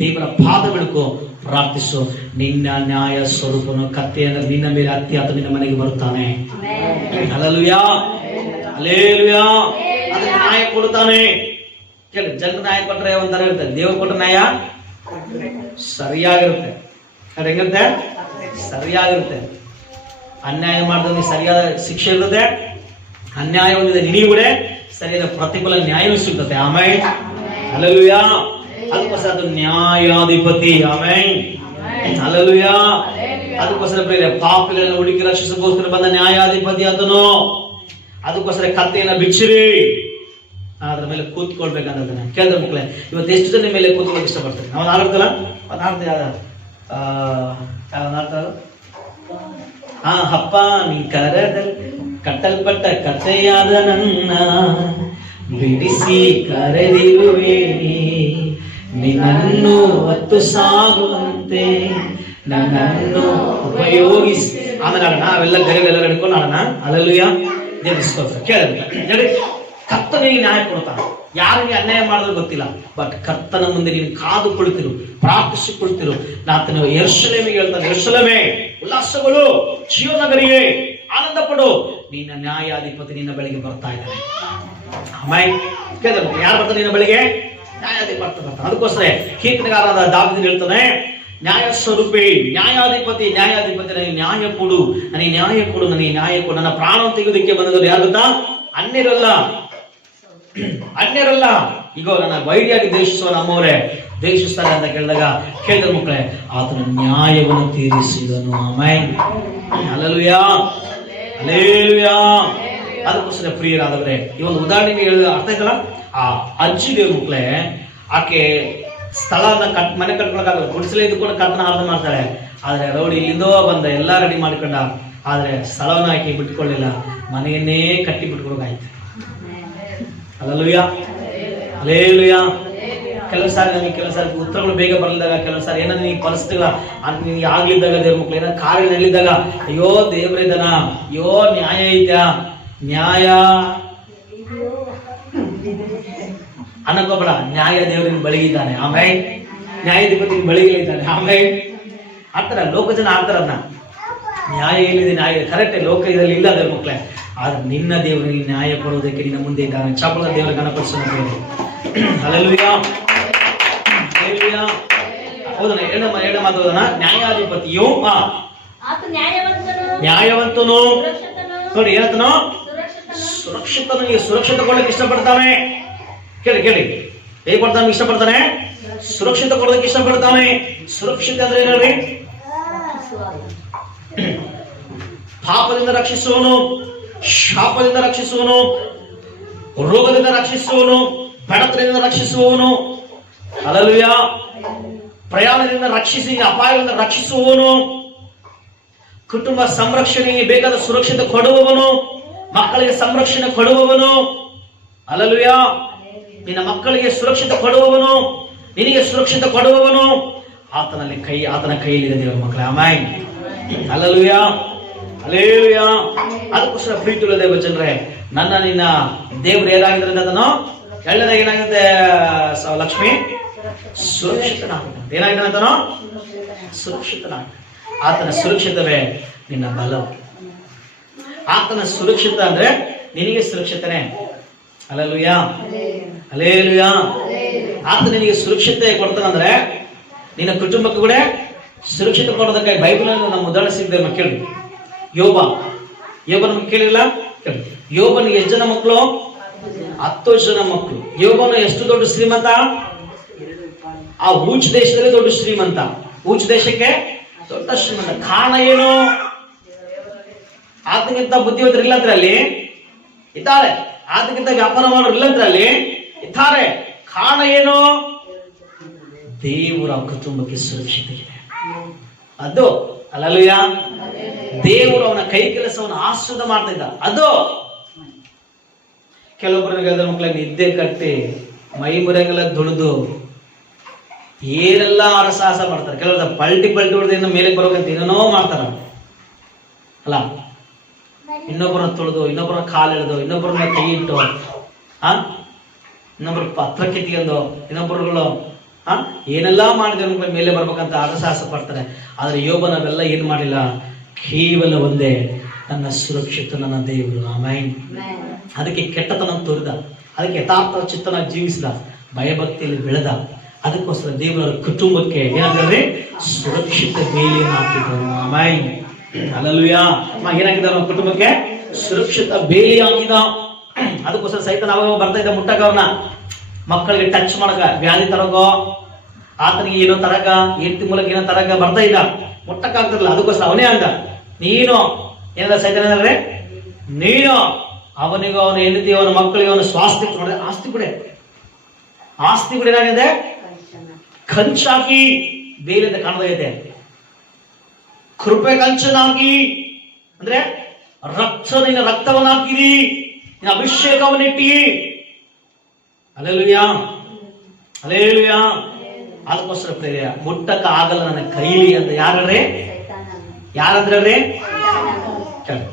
ದೇವರ ಪಾದ ಬಿಡ್ಕೋ, ಪ್ರಾರ್ಥಿಸು. ನಿನ್ನ ನ್ಯಾಯ ಸ್ವರೂಪನು ಕತ್ತೆ ಅಂದ್ರೆ ನಿನ್ನ ಮೇಲೆ ಹತ್ತಿ ಆತ ನಿನ್ನ ಮನೆಗೆ ಬರುತ್ತಾನೆ. Hallelujah, hallelujah. ಅದಕ್ಕೆ ನ್ಯಾಯ ಕೊಡ್ತಾನೆ. ಕೇಳಿ, ಜನರ ನ್ಯಾಯ ಕೊಟ್ಟರೆ ಒಂಥರ ಇರುತ್ತೆ, ದೇವರು ಕೊಟ್ಟ ನ್ಯಾಯ ಸರಿಯಾಗಿರುತ್ತೆ. ಹೆಂಗಿರುತ್ತೆ? ಸರಿಯಾಗಿರುತ್ತೆ. ಅನ್ಯಾಯ ಮಾಡಿದ್ರೆ ಸರಿಯಾದ ಶಿಕ್ಷೆ ಇರ್ತದೆ, ಅನ್ಯಾಯ ಹೊಂದಿದೆ ನಿನಗೂ ಸರಿಯಾದ ಪ್ರತಿಫಲ ನ್ಯಾಯವೂ ಸಿಗ್ತದೆ. ಆಮೇಲೆ ಹಲ್ಲೆಲೂಯ. ಅದಕ್ಕೋಸ್ಕರ ಅದು ನ್ಯಾಯಾಧಿಪತಿ. ಆಮೇಲೆ ಹಲ್ಲೆಲೂಯ. ಅದಕ್ಕೋಸ್ಕರ ಬೇರೆ ಪಾಪಿಗಳನ್ನು ಹುಡುಕಿ ರಕ್ಷಿಸಗೋಸ್ಕರ ಬಂದ ನ್ಯಾಯಾಧಿಪತಿ ಆತನು. ಅದಕ್ಕೋಸ್ಕರ ಕತ್ತೆಯನ್ನ ಬಿಚ್ಚಿರಿ, ಅದ್ರ ಮೇಲೆ ಕೂತ್ಕೊಳ್ಬೇಕಂತ ಕೇಳಿದ್ರೆ ಮಕ್ಕಳೇ, ಇವತ್ತು ಎಷ್ಟು ಜನ ಮೇಲೆ ಕೂತ್ಕೊಳ್ಳೋಕೆ ಇಷ್ಟಪಡ್ತಾರೆ? ನಾವು ಆಡ್ತಲ್ಲ, ಅಪ್ಪ ನೀ ಕರದಲ್ಲಿ ಕಟ್ಟಲ್ಪಟ್ಟ ಕಥೆಯಾದ ನನ್ನ ಬಿಡಿಸಿ ಕರೆದಿರುವೆ, ನಿನ್ನನ್ನು ಹೊತ್ತು ಸಾಗುವಂತೆ ನನ್ನನ್ನು ಉಪಯೋಗಿಸಿ. ಆಮೇಲೆ ಆಡೋಣ, ಅವೆಲ್ಲ ಗರಿವೆಲ್ಲ ಹಿಡ್ಕೊಂಡು ಆಡೋಣ. ಹಲ್ಲೆಲೂಯ. ಕೇಳಿ, ಕರ್ತನಿಗೆ ನ್ಯಾಯ ಕೊಡ್ತಾನೆ. ಯಾರಿಗೆ ಅನ್ಯಾಯ ಮಾಡಿದ್ರೆ ಗೊತ್ತಿಲ್ಲ, ಬಟ್ ಕರ್ತನ ಮುಂದೆ ನೀನು ಕಾದು ಕುಳಿತಿರು, ಪ್ರಾರ್ಥಿಸಿಕೊಳ್ತಿರು. ಆತನು ಯೆರೂಸಲೇಮಿಗೆ ಹೇಳ್ತಾನೆ, ಯೆರೂಸಲೇಮೇ ಉಲ್ಲಾಸಗಳು, ಜೀವನಗರಿಗೆ ಆನಂದ ಪಡು, ನಿನ್ನ ನ್ಯಾಯಾಧಿಪತಿ ನಿನ್ನ ಬಳಿಗೆ ಬರ್ತಾ ಇದ್ದಾನೆ. ಆಮೇಲೆ ಯಾರು ಬರ್ತಾರೆ ನಿನ್ನ ಬಳಿಗೆ? ನ್ಯಾಯಾಧಿಪತಿ ಬರ್ತಾನೆ. ಅದಕ್ಕೋಸ್ಕರ ಕೀರ್ತನೆಗಾರರಾದ ದಾವೀದನು ಹೇಳ್ತಾನೆ, ನ್ಯಾಯ ಸ್ವರೂಪಿ, ನ್ಯಾಯಾಧಿಪತಿ ನನಗೆ ನ್ಯಾಯ ಕೊಡು, ನನಗೆ ನ್ಯಾಯ ಕೊಡು, ನನಗೆ ನ್ಯಾಯ ಕೊಡು. ನನ್ನ ಪ್ರಾಣ ತೆಗೆಯೋದಕ್ಕೆ ಬಂದವರು ಯಾರು ಗೊತ್ತಾ? ಅನ್ಯರಲ್ಲ. ಈಗ ನನ್ನ ವೈರಿಯಾಗಿ ದೇಶಿಸುವ ನಮ್ಮವರೇ ದೇಶಿಸ್ತಾರೆ ಅಂತ ಕೇಳಿದ ಮಕ್ಕಳೇ, ಆತನ ನ್ಯಾಯವನ್ನು ತೀರಿಸಿದನು. ಆಮೇಲೆ ಹಲ್ಲೆಲೂಯ, ಹಲ್ಲೆಲೂಯ. ಅದಕ್ಕೋಸ್ಕರ ಪ್ರಿಯರಾದವರೇ, ಈ ಒಂದು ಉದಾಹರಣೆಗೆ ಹೇಳಿದ ಅರ್ಥ ಆಯ್ತಲ್ಲ. ಆ ಅಜ್ಜಿ ದೇವ್ರ ಮಕ್ಕಳೇ, ಆಕೆ ಸ್ಥಳನ ಮನೆ ಕಟ್ಕೊಳಕ್ಕಾಗಲ್ಲ, ಗುಡಿಸಲೇ ಇದ್ದುಕೊಂಡು ಕರ್ತನ ಆರಾಧನೆ ಮಾಡ್ತಾಳೆ. ಆದ್ರೆ ರೌಡಿ ಇಲ್ಲಿಂದೋ ಬಂದ ಎಲ್ಲಾ ರೆಡಿ ಮಾಡ್ಕೊಂಡ ಆದ್ರೆ ಸ್ಥಳವನ್ನು ಹಾಕಿ ಬಿಟ್ಕೊಳ್ಳಿಲ್ಲ, ಮನೆಯನ್ನೇ ಕಟ್ಟಿ ಬಿಟ್ಕೊಡೋಕಾಯ್ತು. ಅಲ್ಲೂಯ್ಯ, ಅಲ್ಲೇಲುಯ್ಯ. ಕೆಲವು ಸಾರಿ ಉತ್ತರಗಳು ಬೇಗ ಬರಲಿದ್ದಾಗ, ಕೆಲವು ಸಾರಿ ಏನಾದ್ರು ಈ ಪರಿಸ್ಥಿತಿಗಳ ಆಗ್ಲಿದ್ದಾಗ, ದೇವ್ರ ಮಕ್ಳು ಏನಾದ್ರು ಕಾರ್ಯ ನಡೀಲಿದ್ದಾಗ, ಅಯ್ಯೋ ದೇವ್ರಿದ್ದಾನ, ಅಯ್ಯೋ ನ್ಯಾಯ ಐತ್ಯಾ, ನ್ಯಾಯ ಅನ್ನಕೋಬೇಡ. ನ್ಯಾಯ ದೇವರಿನ ಬಳಿಗಿದ್ದಾನೆ, ಆಮೇಲೆ ನ್ಯಾಯಾಧಿಪತಿ ಬಳಿಗಿದ್ದಾನೆ, ಆಮೇಲೆ ಆತರ ಲೋಕ ಜನ ಆಡ್ತಾರನ್ನ. ನ್ಯಾಯ ಇಲ್ಲಿದೆ, ನ್ಯಾಯ ಕರೆಕ್ಟ್, ಲೋಕ ಇದರಲ್ಲಿ ಇಲ್ಲ ದೇವ್ರ ಮಕ್ಳೆ. ಆದ್ರೆ ನಿನ್ನ ದೇವರಿಗೆ ನ್ಯಾಯ ಕೊಡೋದಕ್ಕೆ ನಿನ್ನ ಮುಂದೆ ಇದ್ದಾನೆ. ಚಾಪಲ ದೇವರ ಗಣಪಡಿಸೋಣ. Hallelujah, hallelujah. ಹೌದನ, ಎರಡನೇ ಮಾತು ಹೋದನ. ನ್ಯಾಯಾಧಿಪತಿಯು ನ್ಯಾಯವಂತನು. ನೋಡಿ ಏನಂತನು? ಸುರಕ್ಷಿತನು. ಈಗ ಸುರಕ್ಷಿತ ಕೊಡಲಿಕ್ಕೆ ಇಷ್ಟಪಡ್ತಾನೆ. ಕೇಳಿ ಕೇಳಿ, ಹೇಗೆ ಕೊಡ್ತಾನೆ? ಇಷ್ಟಪಡ್ತಾನೆ, ಸುರಕ್ಷಿತ ಕೊಡೋದಕ್ಕೆ ಇಷ್ಟಪಡ್ತಾನೆ. ಸುರಕ್ಷಿತ ಅಂದ್ರೆ ಏನು ಹೇಳ್ರಿ? ಪಾಪದಿಂದ ರಕ್ಷಿಸುವನು, ಶಾಪದಿಂದ ರಕ್ಷಿಸುವನು, ರೋಗದಿಂದ ರಕ್ಷಿಸುವನು, ಬಡತನದಿಂದ ರಕ್ಷಿಸುವವನು, ಹಲ್ಲೆಲೂಯ, ಪ್ರಯಾಣದಿಂದ ರಕ್ಷಿಸಿ ಅಪಾಯದಿಂದ ರಕ್ಷಿಸುವವನು, ಕುಟುಂಬ ಸಂರಕ್ಷಣೆಗೆ ಬೇಕಾದ ಸುರಕ್ಷತೆ ಕೊಡುವವನು, ಮಕ್ಕಳಿಗೆ ಸಂರಕ್ಷಣೆ ಕೊಡುವವನು, ಹಲ್ಲೆಲೂಯ, ನಿನ್ನ ಮಕ್ಕಳಿಗೆ ಸುರಕ್ಷತೆ ಕೊಡುವವನು, ನಿನಗೆ ಸುರಕ್ಷತೆ ಕೊಡುವವನು. ಆತನ ಕೈಯಲ್ಲಿದೆ ದೇವರ ಮಕ್ಕಳೇ, ಆಮೆನ್, ಹಲ್ಲೆಲೂಯ, ಹಲ್ಲೆಲೂಯ. ಅದಕ್ಕೋಸ್ಕರ ಪ್ರೀತಿಯುಳ್ಳ ದೇವ ಜನರೇ, ನನ್ನ ನಿನ್ನ ದೇವರು ಏನಾಗಿದ್ರೆ ಅದನ್ನು ಎಳ್ಳದಾಗ ಏನಾಗುತ್ತೆ ಲಕ್ಷ್ಮಿ? ಸುರಕ್ಷಿತನಾಗುತ್ತೆ. ಏನಾಗಿದೆ ಅಂತನೋ? ಸುರಕ್ಷಿತನಾಗುತ್ತೆ. ಆತನ ಸುರಕ್ಷಿತವೇ ನಿನ್ನ ಬಲ. ಆತನ ಸುರಕ್ಷಿತ ಅಂದ್ರೆ ನಿನಗೆ ಸುರಕ್ಷಿತನೇ. Hallelujah, hallelujah. ಆತ ನಿನಗೆ ಸುರಕ್ಷತೆ ಕೊಡ್ತಾನಂದ್ರೆ ನಿನ್ನ ಕುಟುಂಬಕ್ಕೂ ಕೂಡ ಸುರಕ್ಷತೆ ಕೊಡೋದಕ್ಕೆ ಬೈಬಲ್ ನಮ್ಮ ಉದಾಹರಣೆ ಸಿಗ್ತದೆ. ಕೇಳಿ, ಯೋಬ ನಮ್ಗೆ ಕೇಳಿಲ್ಲ? ಕೇಳಿ, ಯೋಬನಿಗೆ ಎಷ್ಟು ಜನ ಮಕ್ಕಳು? 10 ಜನ ಮಕ್ಕಳು. ಯೋಬನು ಎಷ್ಟು ದೊಡ್ಡ ಶ್ರೀಮಂತ? ಆ ಊಚ್ ದೇಶದಲ್ಲಿ ದೊಡ್ಡ ಶ್ರೀಮಂತ. ಊಚ್ ದೇಶಕ್ಕೆ ದೊಡ್ಡ ಶ್ರೀಮಂತ. ಕಾರಣ ಏನು? ಆತನಿಗಿಂತ ಬುದ್ಧಿವಂತರು ಇಲ್ಲಂತ್ರಲ್ಲಿ ಇದ್ದಾರೆ, ಆತನಿಗಿಂತ ವ್ಯಾಪಾರ ಮಾಡೋರು ಇಲ್ಲಂತ್ರಲ್ಲಿ ಇದ್ದಾರೆ. ಕಾರಣ ಏನು? ದೇವರ ಕುಟುಂಬಕ್ಕೆ ಸುರಕ್ಷತೆ ಇದೆ. ಅದು ಹಲ್ಲೆಲೂಯ. ದೇವರು ಅವನ ಕೈ ಕೆಲಸವನ್ನು ಆಶೀರ್ವಾದ ಮಾಡ್ತಾ ಇದ್ದ. ಅದು ಕೆಲವೊಬ್ಬರ ಮಕ್ಕಳ ನಿದ್ದೆ ಕಟ್ಟಿ ಮೈ ಮುರೆಗೆಲ್ಲ ದುಡಿದು ಏನೆಲ್ಲ ಅರಸಾಹಸ ಮಾಡ್ತಾರೆ. ಕೆಲವ್ರ ಪಲ್ಟಿ ಹೊಡೆದಿಂದ ಮೇಲೆ ಬರೋಕಂತ ಏನೇನೋ ಮಾಡ್ತಾರ ಅಲ್ಲ. ಇನ್ನೊಬ್ಬರನ್ನ ತುಳಿದು, ಇನ್ನೊಬ್ಬರನ್ನ ಕಾಲು ಎಳೆದು, ಇನ್ನೊಬ್ಬರನ್ನ ಕೈ ಇಟ್ಟು, ಇನ್ನೊಬ್ಬರ ಪತ್ರ ಕಿತ್ಕೊಂಡು, ಇನ್ನೊಬ್ಬರುಗಳು ಏನೆಲ್ಲಾ ಮಾಡಿದ ಮೇಲೆ ಬರ್ಬೇಕಂತ ಅರಸಾಹಸ ಪಡ್ತಾರೆ. ಆದ್ರೆ ಯೋಬನ ಅವೆಲ್ಲ ಏನ್ ಮಾಡಿಲ್ಲ. ಕೇವಲ ಒಂದೇ, ನನ್ನ ಸುರಕ್ಷಿತ ನನ್ನ ದೇವರು, ಆಮೆನ್. ಅದಕ್ಕೆ ಕೆಟ್ಟತನ ತೋರಿದ, ಅದಕ್ಕೆ ಯಥಾರ್ಥ ಚಿತ್ತನ ಜೀವಿಸಿದ, ಭಯಭಕ್ತಿಯಲ್ಲಿ ಬೆಳೆದ. ಅದಕ್ಕೋಸ್ಕರ ದೇವರ ಕುಟುಂಬಕ್ಕೆ ಏನಾದ್ರೆ ಸುರಕ್ಷಿತ ಬೇಲಿಯನ್ನು ಹಾಕಿದ್ರು, ಆಮೆನ್, ಹಲ್ಲೆಲೂಯ. ಏನಾಕಿದಾರ ಕುಟುಂಬಕ್ಕೆ? ಸುರಕ್ಷಿತ ಬೇಲಿ ಹಾಕಿದ. ಅದಕ್ಕೋಸ್ಕರ ಸೈತಾನ ಅವಾಗ ಬರ್ತಾ ಇದ್ದ ಮುಟ್ಟಕ, ಅವ್ರನ್ನ ಮಕ್ಕಳಿಗೆ ಟಚ್ ಮಾಡಕ, ವ್ಯಾಧಿ ತರಗೋ, ಆತನಿಗೆ ಏನೋ ತರಕ, ಹೆಂಡತಿ ಮೂಲಕ ಏನೋ ತರಕ ಬರ್ತಾ ಇದ್ದ, ಮುಟ್ಟಕ್ ಆಗ್ತಿರಲಿಲ್ಲ. ಅದಕ್ಕೋಸ್ಕರ ಅವನೇ ಅಂದ, ನೀನು ಏನಾದ ಸೈತಾನ ಅಂದ್ರೆ, ನೀನು ಅವನಿಗೂ ಅವನ ಹೆಂಡತಿ ಅವನ ಮಕ್ಕಳಿಗೆ ಅವನ ಸ್ವಾಸ್ಥ್ಯ ನೋಡ, ಆಸ್ತಿ ಬಿಡೆ, ಆಸ್ತಿ ಬಿಡ ಏನಾಗಿದೆ? ಕಂಚಾಕಿ ಬೇಲಿಂದ ಕಾಣದಾಗಿದೆ. ಕೃಪೆ ಕಂಚನಾಗಿ ಅಂದ್ರೆ ನಿನ್ನ ರಕ್ತವನ್ನು ಹಾಕಿದಿ, ನಿನ್ನ ಅಭಿಷೇಕವನ್ನಿಟ್ಟಿ. Hallelujah, hallelujah. ಅದಕ್ಕೋಸ್ಕರ ಪ್ರೇರ ಮುಟ್ಟಕ ಆಗಲ್ಲ ನನ್ನ ಕೈಲಿ ಅಂತ ಯಾರೇ? ಯಾರಂದ್ರೇ?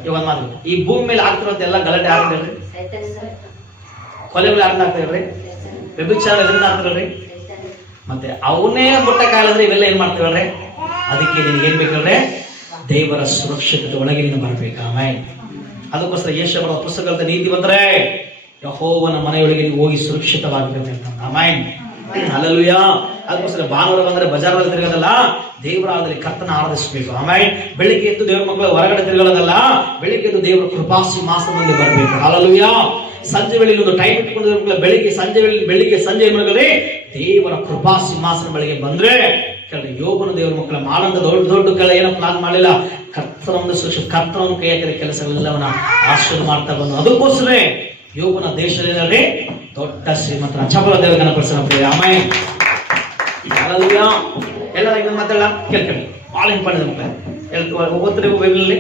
ಇವಾಗ ಮಾತು, ಈ ಭೂಮಿ ಮೇಲೆ ಆಗ್ತಿರೋಂತ ಎಲ್ಲ ಗಲಾಟೆ ಆಗ್ತಿರಲ್ರಿ, ಕೊಲೆಗಳು ಆಗ್ತಿರಲ್ರಿ, ವ್ಯಭಿಚಾರ ಎದ್ರಿಂದ ಆಗ್ತಿರಲ್ರಿ, ಮತ್ತೆ ಅವನೇ ಮುಟ್ಟಕ್ಕಾಗಲ್ರಿ, ಇವೆಲ್ಲ ಏನ್ ಮಾಡ್ತಿರಲ್ರಿ. ಅದಕ್ಕೆ ನಿನ್ಗೆ ಏನ್ ಬೇಕಲ್ರಿ? ದೇವರ ಸುರಕ್ಷತೆ ಒಳಗೆ ನೀನು ಬರ್ಬೇಕು, ಆಮೆನ್. ಅದಕ್ಕೋಸ್ಕರ ಯೆಶಾಯನ ಪುಸ್ತಕದ ನೀತಿ ಬಂದ್ರೆ ಯೆಹೋವನ ಮನೆಯೊಳಗೆ ನೀವು ಹೋಗಿ ಸುರಕ್ಷಿತವಾಗಿರುತ್ತೆ ಅಂತ, ಆಮೆನ್, ಹಲ್ಲೆಲೂಯ. ಅದಕ್ಕೋಸ್ಕರ ಭಾನುವಾರ ಬಂದ್ರೆ ಬಜಾರಲ್ಲಿ ತಿರುಗೋದಲ್ಲ, ದೇವರಾದಲ್ಲಿ ಕರ್ತನ ಆರಾಧಿಸಬೇಕು, ಆಮೆನ್. ಬೆಳಿಗ್ಗೆ ಎದ್ದು ದೇವರ ಮಕ್ಕಳು ಹೊರಗಡೆ ತಿರುಗೋದಲ್ಲ, ಬೆಳಿಗ್ಗೆ ಎದ್ದು ದೇವರ ಕೃಪಾಸಿಂಹಾಸನ ಮುಂದೆ ಬರಬೇಕು, ಹಲ್ಲೆಲೂಯ. ಸಂಜೆ ವೇಳೆಯಲ್ಲಿ ಒಂದು ಟೈಮ್ ಇಟ್ಕೊಂಡು ಬೆಳಿಗ್ಗೆ ಸಂಜೆ ಮರಗಡೆ ದೇವರ ಕೃಪಾಸಿಂಹಾಸನ ಬಳಿಗೆ ಬಂದ್ರೆ ಕೇಳಿ, ಯೋಬನ ದೇವರ ಮಕ್ಕಳ ಮಾಡಂತ ದೊಡ್ಡ ಕೆಲ ಏನೋ ಪ್ಲಾನ್ ಮಾಡಲಿಲ್ಲ. ಕರ್ತನೊಂದು ಕರ್ತನವನ್ನು ಕೈ ಹಾಕಿದ ಕೆಲಸಗಳೆಲ್ಲವನ್ನ ಆಶೀರ್ವಾದ ಮಾಡ್ತಾ ಬಂದು, ಅದಕ್ಕೋಸ್ಕರ ಯೋಬನ ದೇಶದಲ್ಲಿ ದೊಡ್ಡ ಶ್ರೀಮಂತರ ಚಪಲ ದೇವರ ಗಣಪಡಿಸೋಣ, ಆಮೆನ್, ಹಲ್ಲೆಲೂಯ. ಎಲ್ಲರ ಇದನ್ನ ಮಾತಾಡಲ್ಲ ಕೇಳ್ಕೊಳ್ಳಿ, ಬಹಳ ಇಂಪಾರ್ಟೆಂಟ್ ಮಕ್ಕಳೇ. ಓದ್ತಾರೆ ಬೈಬಲಲ್ಲಿ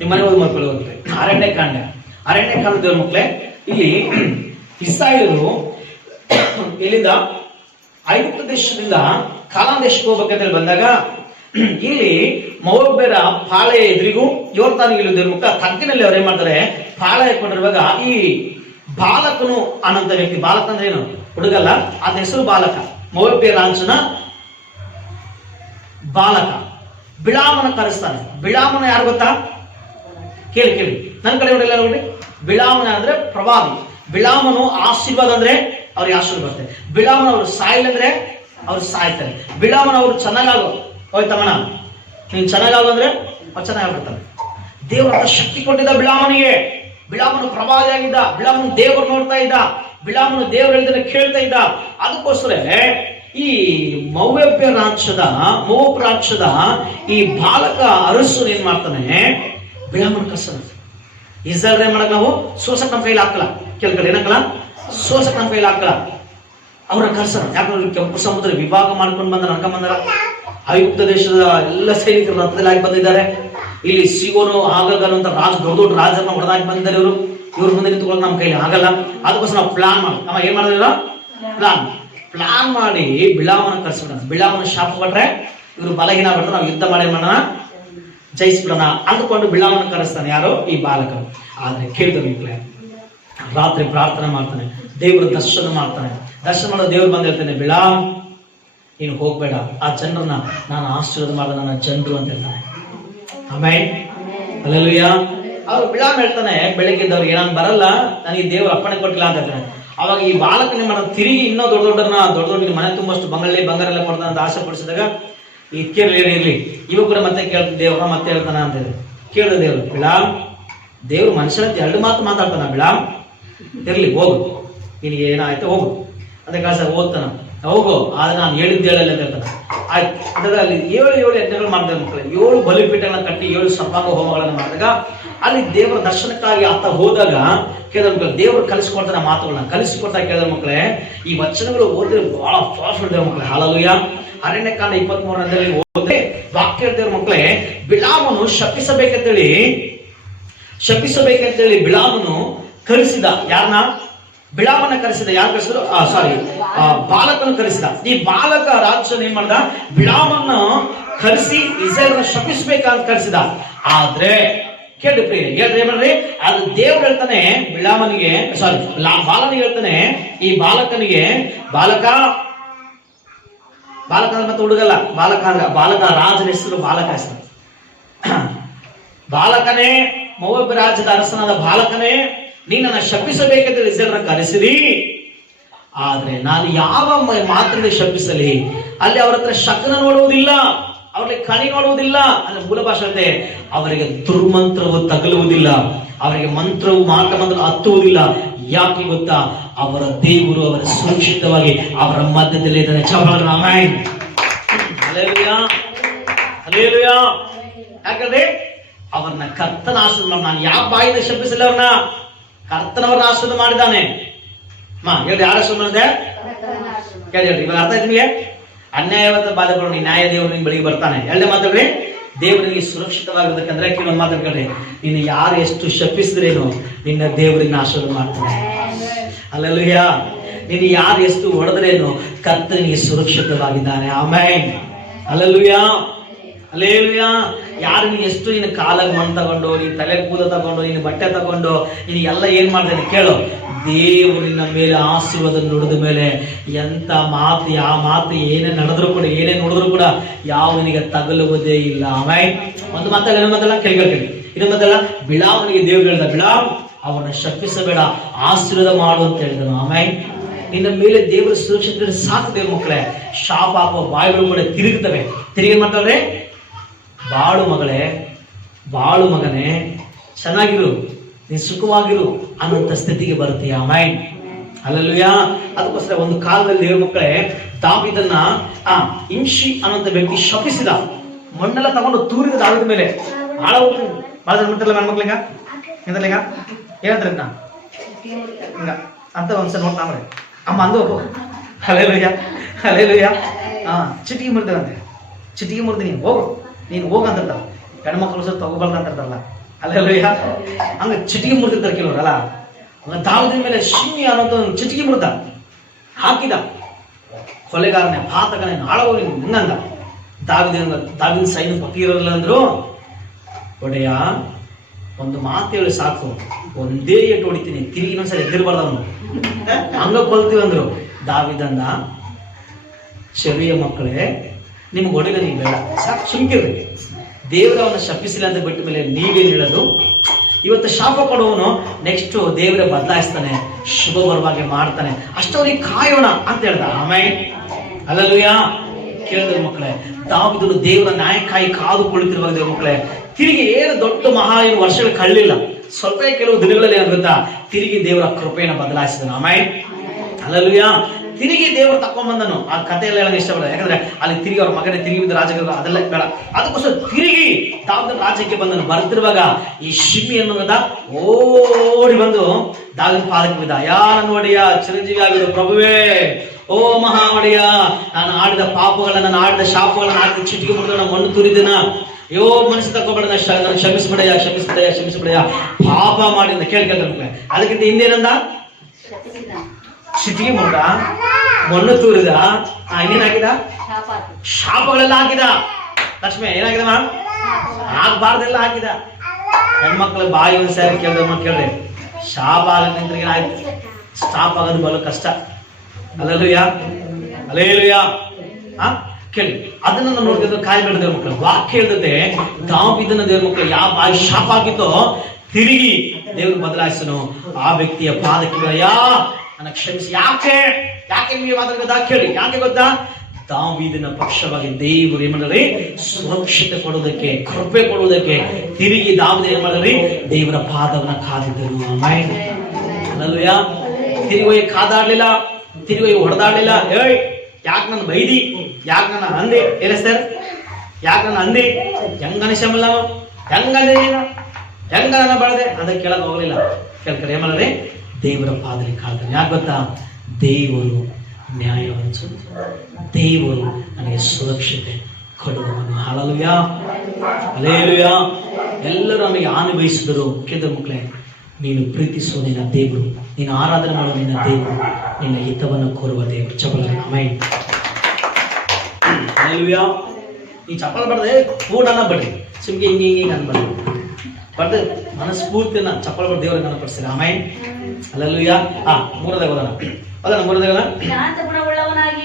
ನಿಮ್ಮ ಮನೆ ಹೋಗಿ ಮಕ್ಕಳು ಹೋಗುತ್ತೆ. ಅರಣ್ಯಕಾಂಡ ದೇವ್ರ ಮಕ್ಕಳೇ, ಇಲ್ಲಿ ಇಸ್ರಾಯೇಲರು ಇಲ್ಲಿಂದ ಐಗುಪ್ತ ದೇಶದಿಂದ ಕಾನಾನ್ ದೇಶಕ್ಕೆ ಹೋಗ್ಬೇಕಂತ ಬಂದಾಗ ಇಲ್ಲಿ ಮೋವಾಬ್ಯರ ಪಾಳೆಯ ಎದುರಿಗೂ ಯೋರ್ದಾನಿಗೆ ದೇವ್ರ ಮಕ್ಕಳ ತಗ್ಗಿನಲ್ಲಿ ಅವ್ರು ಏನ್ ಮಾಡ್ತಾರೆ, ಪಾಳೆ ಹಾಕೊಂಡಿರುವಾಗ ಈ ಬಾಲಕನು ಅನ್ನೋಂಥ ವ್ಯಕ್ತಿ, ಬಾಲಕ ಅಂದ್ರೆ ಏನು, ಹುಡುಗಲ್ಲ, ಅದ ಹೆಸರು ಬಾಲಕ, ಮೋವಾಬ್ಯ ರಾಜನ ಬಾಲಕ ಬಿಳಾಮನ ಕರೆಸ್ತಾನೆ. ಬಿಳಾಮನ ಯಾರು ಗೊತ್ತಾ? ಕೇಳಿ ನನ್ನ ಕಡೆ ನೋಡಿ, ನೋಡಿ. ಬಿಳಾಮನ ಅಂದ್ರೆ ಪ್ರವಾದಿ. ಬಿಳಾಮನು ಆಶೀರ್ವಾದ ಅಂದ್ರೆ ಅವ್ರಿಗೆ ಆಶೀರ್ವಾದ ಬರ್ತದೆ. ಬಿಳಾಮನ ಅವ್ರು ಸಾಯಿಲ್ಲಂದ್ರೆ ಅವ್ರು ಸಾಯ್ತಾರೆ. ಬಿಳಾಮನ ಅವ್ರು ಚೆನ್ನಾಗಾಗೋ, ಹೋಯ್ತಮ್ಮನ ನೀನ್ ಚೆನ್ನಾಗಾಗೋ ಅಂದ್ರೆ ಅವ್ರು ಚೆನ್ನಾಗಾಗ್ಬಿಡ್ತಾನೆ. ದೇವ್ರ ಶಕ್ತಿ ಕೊಟ್ಟಿದ್ದ ಬಿಳಾಮನಿಗೆ. ಬಿಳಾಮನು ಪ್ರವಾದಿಯಾಗಿದ್ದ. ಬಿಳಾಮನು ದೇವರು ನೋಡ್ತಾ ಇದ್ದ. ಬಿಳಾಮನು ದೇವರು ಹೇಳಿದ್ರೆ ಕೇಳ್ತಾ ಇದ್ದ. ಅದಕ್ಕೋಸ್ಕರ ಈ ಮೋವಾಬ್ ರಾಜ್ಯದ ಈ ಬಾಲಕ ಅರಸು ಏನ್ ಮಾಡ್ತಾನೆ, ಬಿಳಾಮನ ಕರ್ಸನ. ಇಸ್ರಾಯೇಲ್ ಏನ್ ಮಾಡಕ್ ನಾವು ಸೋಸಕ್ ನಮ್ಮ ಕೈಲಿ ಹಾಕಲ್ಲ, ಕೆಳಗಡೆ ಏನಕ್ಕಲ್ಲ, ಸೋಸಕ್ ನಮ್ಮ ಕೈಲಿ ಹಾಕಲ್ಲ, ಅವ್ರ ಕರ್ಸನ. ಯಾಕಂದ್ರೆ ಕೆಂಪು ಸಮುದ್ರ ವಿಭಾಗ ಮಾಡ್ಕೊಂಡು ನಡ್ಕೊಂಡ್ ಐಗುಪ್ತ ದೇಶದ ಎಲ್ಲ ಸೈನಿಕರು ರಥದಲ್ಲಿ ಆಗಿ ಬಂದಿದ್ದಾರೆ. ಇಲ್ಲಿ ಸಿಗೋನು ಆಗಲ್ಲ ಅಂತ ದೊಡ್ಡ ರಾಜರನ್ನ ಹೊಡೆದಾಗಿ ಬಂದಿದ್ದಾರೆ. ಇವ್ರ ಮುಂದೆ ನಿಂತ್ಕೊಳ್ಳೋಕೆ ನಮ್ಮ ಕೈಲಿ ಆಗಲ್ಲ. ಅದಕ್ಕೋಸ್ಕರ ನಾವು ಪ್ಲಾನ್ ಮಾಡಿ ಏನ್ ಮಾಡಿದ್ರ, ಪ್ಲಾನ್ ಮಾಡಿ ಬಿಳಾಮನ ಕರ್ಸ್ಬಿಡ. ಬಿಳಾಮನ ಶಾಪ ಕೊಟ್ರೆ ಇವ್ರು ಬಲಹೀನ ಬಿಟ್ರೆ ನಾವು ಯುದ್ಧ ಮಾಡಿ ಮಾಡೋಣ, ಜಯಿಸ್ಬಿಡೋಣ ಅಂದ್ಕೊಂಡು ಬಿಳಾಮನ ಕರೆಸ್ತಾನೆ. ಯಾರು? ಈ ಬಾಲಕರು. ಆದ್ರೆ ಕೇಳಿದ ಮಕ್ಕಳೇ, ರಾತ್ರಿ ಪ್ರಾರ್ಥನೆ ಮಾಡ್ತಾನೆ, ದೇವ್ರ ದರ್ಶನ ಮಾಡ್ತಾನೆ. ದರ್ಶನ ಮಾಡೋ ದೇವ್ರು ಬಂದ್ ಹೇಳ್ತಾನೆ, ಬಿಳಾಮ್ ನೀನು ಹೋಗ್ಬೇಡ, ಆ ಜನರನ್ನ ನಾನು ಆಶೀರ್ವಾದ ಮಾಡಿದ ನನ್ನ ಜನರು ಅಂತ ಹೇಳ್ತಾನೆ. ಆಮೇಲೆ ಹಲ್ಲೆಲೂಯಾ. ಅವ್ರು ಬಿಳಾಮ್ ಹೇಳ್ತಾನೆ, ಬೆಳಗ್ಗೆದವ್ರಿಗೆ ನಾನು ಬರಲ್ಲ, ನನಗೆ ದೇವ್ರ ಅಪ್ಪಣೆ ಕೊಟ್ಟಿಲ್ಲ ಅಂತ ಹೇಳ್ತಾನೆ. ಅವಾಗ ಈ ಬಾಲಕನೇ ಮಾಡೋದು ತಿರುಗಿ ಇನ್ನೂ ದೊಡ್ಡ ಮನೆ ತುಂಬಷ್ಟು ಬಂಗಾರ ಎಲ್ಲ ಕೊಡ್ತಾನೆ ಅಂತ ಆಸೆ ಪಡಿಸಿದಾಗ ಈ ಇರ್ಲಿ ಇವಾಗ ಕೂಡ ಮತ್ತೆ ಕೇಳ್ತಾನೆ, ದೇವ್ರ ಮತ್ತೆ ಹೇಳ್ತಾನ ಅಂತ ಹೇಳಿ ಕೇಳಿದ ದೇವ್ರು. ಬಿಳಾಮ್, ದೇವ್ರು ಮನುಷ್ಯನ ಎರಡು ಮಾತು ಮಾತಾಡ್ತಾನ. ಬಿಳಾಮ್ ಇರ್ಲಿ, ಹೋಗು, ನಿನಗೆ ಏನಾಯ್ತು ಹೋಗು ಅಂತ ಕಳ್ಸ. ಓದ್ತಾನ, ಹೋಗು, ಆದ್ರೆ ನಾನು ಹೇಳಿದ್ದು ಹೇಳಲ್ಲ ಅಂತ ಹೇಳ್ತಾನೆ. ಆಯ್ತು. ಅಂದ್ರೆ ಅಲ್ಲಿ 7 ಯಜ್ಞಗಳು ಮಾಡಿದ ಮಕ್ಕಳು, 7 ಬಲಿಪೀಠಗಳನ್ನ ಕಟ್ಟಿ 7 ಸರ್ವಾಂಗ ಹೋಮಗಳನ್ನ ಮಾಡಿದಾಗ ಅಲ್ಲಿ ದೇವರ ದರ್ಶನಕ್ಕಾಗಿ ಆತ ಹೋದಾಗ ಕೇಳಿದ ಮಕ್ಕಳು ದೇವರು ಕಲಿಸ್ಕೊಡ್ತಾನೆ ಮಾತುಗಳನ್ನ ಕಲಿಸಿಕೊಡ್ತಾ. ಕೇಳಿದ ಮಕ್ಕಳೇ, ಈ ವಚನಗಳು ಓದಿದ್ರೆ ಬಹಳ ಫಾಸ್ಟ್ ದೇವ್ರ ಮಕ್ಕಳೇ. ಹಲ್ಲೆಲೂಯಾ. ಅರಣ್ಯಕಾಂಡ 23ರಲ್ಲಿ ಓದಿದ್ರೆ ವಾಕ್ಯ ಹೇಳ್ತೇವ್ರ ಮಕ್ಕಳೇ, ಬಿಳಾಮನು ಶಪಿಸಬೇಕಂತೇಳಿ ಬಿಳಾಮನು ಕರೆಸಿದ. ಯಾರನ್ನ? ಬಿಳಾಮನ ಕರೆಸಿದ. ಯಾರು ಕರೆಸಿದ್ರು? ಬಾಲಕನ ಕರೆಸಿದ. ಈ ಬಾಲಕ ರಾಜನ ಏನ್ ಮಾಡ್ದ, ಬಿಳಾಮನ್ನ ಕರೆಸಿ ಇಸ್ರಾಯೇಲನ್ನ ಶಪಿಸ್ಬೇಕಂತ ಕರೆಸಿದ. ಆದ್ರೆ ಕೇಳಿ ಪ್ರಿಯರೇ, ಹೇಳ್ರಿ ಏನ್ರಿ, ಅದು ದೇವ್ರು ಹೇಳ್ತಾನೆ ಬಿಳಾಮನಿಗೆ, ಬಾಲನಿಗೆ ಹೇಳ್ತಾನೆ, ಈ ಬಾಲಕನಿಗೆ, ಬಾಲಕ ಮತ್ತೆ ಹುಡುಗಲ್ಲ, ಬಾಲಕ ರಾಜನ ಹೆಸರು ಬಾಲಕ ಹೆಸರು. ಬಾಲಕನೇ, ಮೋವಾಬ್ ರಾಜ್ಯದ ಅರಸನಾದ ಬಾಲಕನೇ, ನೀನನ್ನ ಶಪಿಸಬೇಕಂತ ಇಸ್ರಾಯೇಲರನ್ನ ಕರೆಸಿರಿ. ಆದ್ರೆ ನಾನು ಯಾವ ಮಾತಿನಿಂದ ಶಪಿಸಲಿ? ಅಲ್ಲಿ ಅವ್ರ ಹತ್ರ ಶಕನ ನೋಡುವುದಿಲ್ಲ, ಅವ್ರಿಗೆ ಕಣಿ ನೋಡುವುದಿಲ್ಲ. ಅಂದ್ರೆ ಮೂಲ ಭಾಷೆ ಅಂತೆ, ಅವರಿಗೆ ದುರ್ಮಂತ್ರವು ತಗಲುವುದಿಲ್ಲ, ಅವರಿಗೆ ಮಂತ್ರವು ಮಂತ್ರ ಹತ್ತುವುದಿಲ್ಲ. ಯಾಕೆ ಗೊತ್ತಾ? ಅವರ ದೇವರು ಅವರ ಸುರಕ್ಷಿತವಾಗಿ ಅವರ ಮಧ್ಯದಲ್ಲಿ ಇದ್ದಾನೆ. ಯಾಕಂದ್ರೆ ಅವ್ರನ್ನ ಕರ್ತನ ಆಶೀರ್ವಾದ ಮಾಡಿ, ನಾನು ಯಾವ ಬಾಯಿಂದ ಶಪಿಸಲ್ಲ, ಅವ್ರನ್ನ ಕರ್ತನವರನ್ನ ಆಶೀರ್ವಾದ ಮಾಡಿದ್ದಾನೆ. ಹೇಳ್ರಿ, ಯಾರ ಆಶೀರ್ವಾದ ಮಾಡಿದೆ? ಹೇಳ್ರಿ, ಇವಾಗ ಅರ್ಥ ಆಯ್ತು ನಿಮಗೆ? ಅನ್ಯಾಯವಾದ ಬಾಧೆಗಳು ನ್ಯಾಯ ದೇವರು ನಿಮ್ ಬಳಿಗೆ ಬರ್ತಾನೆ. ಎರಡನೇ ಮಾತಾಡ್ರಿ, ದೇವರಿಗೆ ಸುರಕ್ಷಿತವಾಗಿರ್ಬೇಕಂದ್ರೆ ಕೆಲವೊಂದು ಮಾತಾಡ್ಕೊಳ್ರಿ, ನೀನು ಯಾರು ಎಷ್ಟು ಶಪಿಸಿದ್ರೇನು ನಿನ್ನ ದೇವರನ್ನ ಆಶೀರ್ವಾದ ಮಾಡ್ತಾನೆ. ಹಲ್ಲೆಲೂಯಾ. ನೀನು ಯಾರು ಎಷ್ಟು ಹೊಡೆದ್ರೇನು ಕರ್ತನಿಗೆ ಸುರಕ್ಷಿತವಾಗಿದ್ದಾನೆ. ಆಮೆನ್. ಹಲ್ಲೆಲೂಯಾ. ಹಲ್ಲೆಲೂಯಾ. ಯಾರು ನೀನು ಎಷ್ಟು ನೀನು ಕಾಲಾಗ ಮಣ್ಣು ತಗೊಂಡು, ನೀನು ತಲೆ ಕೂದ ತಗೊಂಡು, ನೀನು ಬಟ್ಟೆ ತಗೊಂಡು, ನೀನು ಎಲ್ಲ ಏನ್ ಮಾಡ್ತೇನೆ ಕೇಳು, ದೇವರು ನಿನ್ನ ಮೇಲೆ ಆಶೀರ್ವಾದ ನುಡಿದ ಮೇಲೆ ಎಂತ ಮಾತು, ಯಾವ ಮಾತು ಏನೇ ನಡೆದ್ರು ಕೂಡ, ಏನೇ ನೋಡಿದ್ರು ಕೂಡ ಯಾವ ನಿನಗೆ ತಗಲುವುದೇ ಇಲ್ಲ. ಆಮೇಲೆ ಒಂದು ಮಾತಲ್ಲ, ಇನ್ನೊಂದು ಮಾತಲ್ಲ, ಕೇಳಿ ಇನ್ನೊಂದು ಮಾತಲ್ಲ, ಬಿಳಾಮನಿಗೆ ದೇವ್ರು ಹೇಳ್ದ, ಬಿಳಾಮ್ ಅವರನ್ನ ಶಪಿಸಬೇಡ, ಆಶೀರ್ವಾದ ಮಾಡು ಅಂತ ಹೇಳಿದನು. ಆಮೇಲೆ ನಿನ್ನ ಮೇಲೆ ದೇವರ ಸುರಕ್ಷಿತ ಸಾಕು. ದೇವ್ರ ಮಕ್ಕಳೇ, ಶಾಪ ಹಾಕುವ ಬಾಯಿಗಳು ಕೂಡ ತಿರುಗುತ್ತವೆ. ತಿರುಗಿ ಮಾಡ್ತಾವ್ರೆ, ಬಾಳು ಮಗಳೇ, ಬಾಳು ಮಗನೇ, ಚೆನ್ನಾಗಿರು, ನೀನು ಸುಖವಾಗಿರು ಅನ್ನೋಂಥ ಸ್ಥಿತಿಗೆ ಬರುತ್ತೀಯ. ಆಮೆನ್. ಹಲ್ಲೆಲೂಯಾ. ಅದಕ್ಕೋಸ್ಕರ ಒಂದು ಕಾಲದಲ್ಲಿ ದೇವ್ರ ಮಕ್ಕಳೇ, ದಾವೀದನ್ನ ಇಂಶಿ ಅನ್ನೋಂಥ ವ್ಯಕ್ತಿ ಶಪಿಸಿದ. ಮಣ್ಣೆಲ್ಲ ತಗೊಂಡು ತೂರಿದ ದಾವೀದನ ಮೇಲೆ. ಆಳ ಮಾಡ್ತಾರಲ್ಲ ಹೆಣ್ಮಕ್ಳಿಂಗ ಎಂದಲ್ಲಿಂಗ ಹೇಳ್ತಾರೆ ಹಿಂಗ ಅಂತ ಒಂದ್ಸಲ ನೋಡ್ತಾವ್ರೆ. ಅಮ್ಮ ಅಂದು ಹಲ್ಲೆಲೂಯಾ, ಹಲ್ಲೆಲೂಯಾ. ಚಿಟಿಗೆ ಮುರಿದಂತೆ, ಚಿಟಿಗೆ ಮುರಿದು ನೀನು ಹೋಗು, ನೀನು ಹೋಗಂತಿರ್ತಾವ. ಹೆಣ್ಮಕ್ಳು ಸಹ ತಗೋಬಾರ್ದು ಅಂತಿರ್ತಾರಲ್ಲ, ಅಲ್ಲೆಲ್ಲೂಯ್ಯ. ಹಂಗ ಚಿಟಿಗೆ ಮುರಿದಿರ್ತಾರೆ ಕೆಲವರಲ್ಲ. ದಾವೀದನ ಮೇಲೆ ಶಿಮ್ಮಿ ಅನ್ನೋದು ಚಿಟಿಗೆ ಮುರಿದ ಹಾಕಿದ. ಕೊಲೆಗಾರನೇ, ಪಾತಕನೇ, ಹಾಳೋಗಿ ನಿನ್ನಂದ. ದಾವೀದನ ಸೈನ್ಯ ಪಕ್ಕಿ ಇರಲ್ಲ ಅಂದ್ರು, ಒಡೆಯ ಒಂದು ಮಾತು ಹೇಳಿ ಸಾಕು, ಒಂದೇ ಏಟು ಹೊಡಿತೀನಿ, ತಿರುಗಿ ಇನ್ನೊಂದ್ಸರಿ ಎದ್ದಿರ್ಬಾರ್ದು ಅವನು, ಹಂಗ ಕೊಲ್ತೀವಿ ಅಂದ್ರು. ದಾವೀದಂದ, ಚೆರಿಯ ಮಕ್ಕಳೇ, ನಿಮ್ಗೆ ಹೊಡಿದ ನೀವು ಬೇಡ, ಸಾಕು ಸುಮ್ಕಿರ್ರಿ. ದೇವರ ಅವನ್ನ ಶಪಿಸಿಲ್ಲ ಅಂತ ಬಿಟ್ಟ ಮೇಲೆ ನೀವೇನು ಹೇಳೋದು? ಇವತ್ತು ಶಾಪ ಕೊಡುವವನು ನೆಕ್ಸ್ಟ್ ದೇವರೇ ಬದಲಾಯಿಸ್ತಾನೆ, ಶುಭ ಬರುವಾಗೆ ಮಾಡ್ತಾನೆ, ಅಷ್ಟವ್ರಿಗೆ ಕಾಯೋಣ ಅಂತ ಹೇಳ್ದ. ಆಮೇಲೆ ಅಲ್ಲಲ್ಲೂಯ್ಯ. ಕೇಳಿದ್ರ ಮಕ್ಕಳೇ, ದಾವೀದನು ದೇವರ ನ್ಯಾಯಕ್ಕಾಗಿ ಕಾದು ಕುಳಿತಿರುವಾಗ ದೇವ್ರ ಮಕ್ಕಳೇ, ತಿರುಗಿ ಏನು ದೊಡ್ಡ ಮಹಾ ಏನು ವರ್ಷಗಳು ಕಳ್ಳಿಲ್ಲ, ಸ್ವಲ್ಪ ಕೆಲವು ದಿನಗಳಲ್ಲಿ ಏನಾಗುತ್ತಾ ತಿರುಗಿ ದೇವರ ಕೃಪೆಯನ್ನು ಬದಲಾಯಿಸಿದನು. ಆಮೇಲೆ ಅಲ್ಲಲ್ಲೂಯ್ಯ. ತಿರುಗಿ ದೇವರು ತಕೊಂಡ್ಬಂದನು. ಆ ಕಥೆ ಎಲ್ಲ ಹೇಳೋದು ಇಷ್ಟಪಡ, ಯಾಕಂದ್ರೆ ಅಲ್ಲಿ ತಿರುಗಿ ಅವ್ರ ಮಗನೇ ತಿರುಗಿ ಬಿದ್ದ ರಾಜ, ಅದೆಲ್ಲ ಬೇಡ. ಅದಕ್ಕೋಸ್ಕರ ತಿರುಗಿ ದಾವೀದನ ರಾಜ್ಯಕ್ಕೆ ಬಂದನು. ಬರ್ತಿರುವಾಗ ಈ ಶಿಮ್ಮಿ ಅನ್ನೋದ ಓಡಿ ಬಂದು ದಾವೀದನ ಪಾದಕ್ಕೆ ಬಿದ್ದ. ಯಾರನ್ನು ಒಡೆಯ? ಚಿರಂಜೀವಿ ಆಗಿರೋ ಪ್ರಭುವೇ, ಓ ಮಹಾ ಒಡೆಯ, ನಾನು ಆಡಿದ ಪಾಪಗಳನ್ನ, ನಾನು ಆಡಿದ ಶಾಪಗಳನ್ನ ಹಾಕಿ ಚಿಟಿಗೆ ಮುರಿದ ನಾನು ಮಣ್ಣು ತುರಿದಿನ. ಅಯ್ಯೋ ಮನಸ್ಸು ತಗೋಬೇಡ, ನಾನು ಕ್ಷಮಿಸ್ಬಿಡಯ್ಯ, ಕ್ಷಮಿಸ್ಬಿಡಯ್ಯ, ಕ್ಷಮಿಸ್ಬಿಡಯ್ಯ, ಪಾಪ ಮಾಡಿ ಅಂತ ಕೇಳ್ಕೊಳ್ತಾರೆ. ಅದಕ್ಕಿಂತ ಹಿಂದೇನಂದ? ಚಿಟಿಗೆ ಮುರಿದ, ಮಣ್ಣು ತೂರಿದ, ಇನ್ನೇನ್ ಹಾಕಿದ? ಶಾಪಗಳೆಲ್ಲ ಹಾಕಿದ. ಲಕ್ಷ್ಮಿ ಏನಾಗಿದೆ? ಆಗ್ಬಾರ್ದೆಲ್ಲ ಹಾಕಿದ. ಹೆಣ್ಮಕ್ಳು ಬಾಯಿ ಒಂದ್ ಸಾರಿ ಕೇಳ್ರಿ, ಶಾಪ ಆಗಂದ್ರೆ ಏನಾಯ್ತು? ಸ್ಟಾಪ್ ಆಗೋದು ಬಲು ಕಷ್ಟ. ಅಲ್ಲಲ್ಲೂಯ್ಯ, ಅಲ್ಲೇಲೂಯ್ಯ. ಕೇಳಿ, ಅದನ್ನ ನೋಡಿದ್ರೆ ಕಾಯ್ಬೇಡ ದೇವ್ರ ಮಕ್ಕಳು. ವಾಕ್ಯ ಹೇಳ್ತದೆ, ದಾವೀದನ ದೇವ್ರ ಮಕ್ಕಳು ಯಾವ ಬಾಯಿ ಶಾಪ ಆಗಿತ್ತೋ ತಿರುಗಿ ದೇವ್ರು ಬದಲಾಯಿಸನು. ಆ ವ್ಯಕ್ತಿಯ ಪಾದಕ್ಕೆ ಯಾ ನನ್ನ ಕ್ಷಮಿಸಿ. ಯಾಕೆ ನಿಮಗೆ ಮಾತಾಡ ಕೇಳಿ, ಯಾಕೆ ಗೊತ್ತಾ? ದಾವೀದನ ಪಕ್ಷವಾಗಿ ದೇವರು ಏನ್ ಮಾಡ್ರಿ? ಸುರಕ್ಷತೆ ಕೊಡುವುದಕ್ಕೆ, ಕೃಪೆ ಕೊಡುವುದಕ್ಕೆ ತಿರುಗಿ ದಾವೀದ ಏನ್ ಮಾಡ್ರಿ? ದೇವರ ಪಾದವನ್ನ ಕಾದಿದ್ದರು. ಅಲ್ಲಲ್ಲೂಯ್ಯ. ತಿರುಗಿ ಕಾದಾಡ್ಲಿಲ್ಲ, ತಿರುಗಿ ಹೊಡೆದಾಡ್ಲಿಲ್ಲ. ಏಯ್ ಯಾಕೆ ನನ್ನ ಬೈದಿ, ಯಾಕೆ ನನ್ನ ಅಂದೆ, ಏನ ಸರ್, ಯಾಕೆ ನನ್ನ ಅಂದೆ, ಹೆಂಗ ಅನಿಸಮಲ್ಲ, ಹೆಂಗಂದೆ ನೀನು, ಹೆಂಗ ನನ್ನ ಬಳದೆ ಅಂತ ಕೇಳಕ್ ಹೋಗ್ಲಿಲ್ಲ. ಕೇಳ್ತಾರೆ ಏನ್ ಮಾಡ್ರಿ? ದೇವರ ಪಾದರಿ ಕಾಳ್ತಾರೆ. ಯಾಕೆ ಗೊತ್ತಾ? ದೇವರು ನ್ಯಾಯವನ್ನು, ದೇವರು ನನಗೆ ಸುರಕ್ಷತೆ ಕೊಡುವವನು. Hallelujah, hallelujah. ಎಲ್ಲರೂ ನಮಗೆ ಅನುಭವಿಸಿದರು. ಕೇಳಿದ ಮಕ್ಕಳೇ, ನೀನು ಪ್ರೀತಿಸುವ ನಿನ್ನ ದೇವರು, ನೀನು ಆರಾಧನೆ ಮಾಡುವ ನಿನ್ನ ದೇವರು, ನಿನ್ನ ಹಿತವನ್ನು ಕೋರುವ ದೇವರು. ಚಪಲ ಆಮೇಲೆ ಹಲ್ಲೆಲೂಯ. ಈ ಚಪಲ ಬಡದೆ ಕೂಡನ ಬಡ್ರಿ, ಸುಮ್ಗೆ ಹಿಂಗೆ ಅನ್ಬಾರ್ದು, ಬಡ್ದು ಮನಸ್ಫೂರ್ತಿನ ಚಪ್ಪಳ ಬಡ್ದು ದೇವರಿಗೆ ನೆನಪಿಸ್ತೀರ. ಆಮೇಲೆ ಹಲ್ಲೆಲೂಯ. ಮೂರದಾಗ ಹೋಗೋಣ. ಮೂರದಾಗ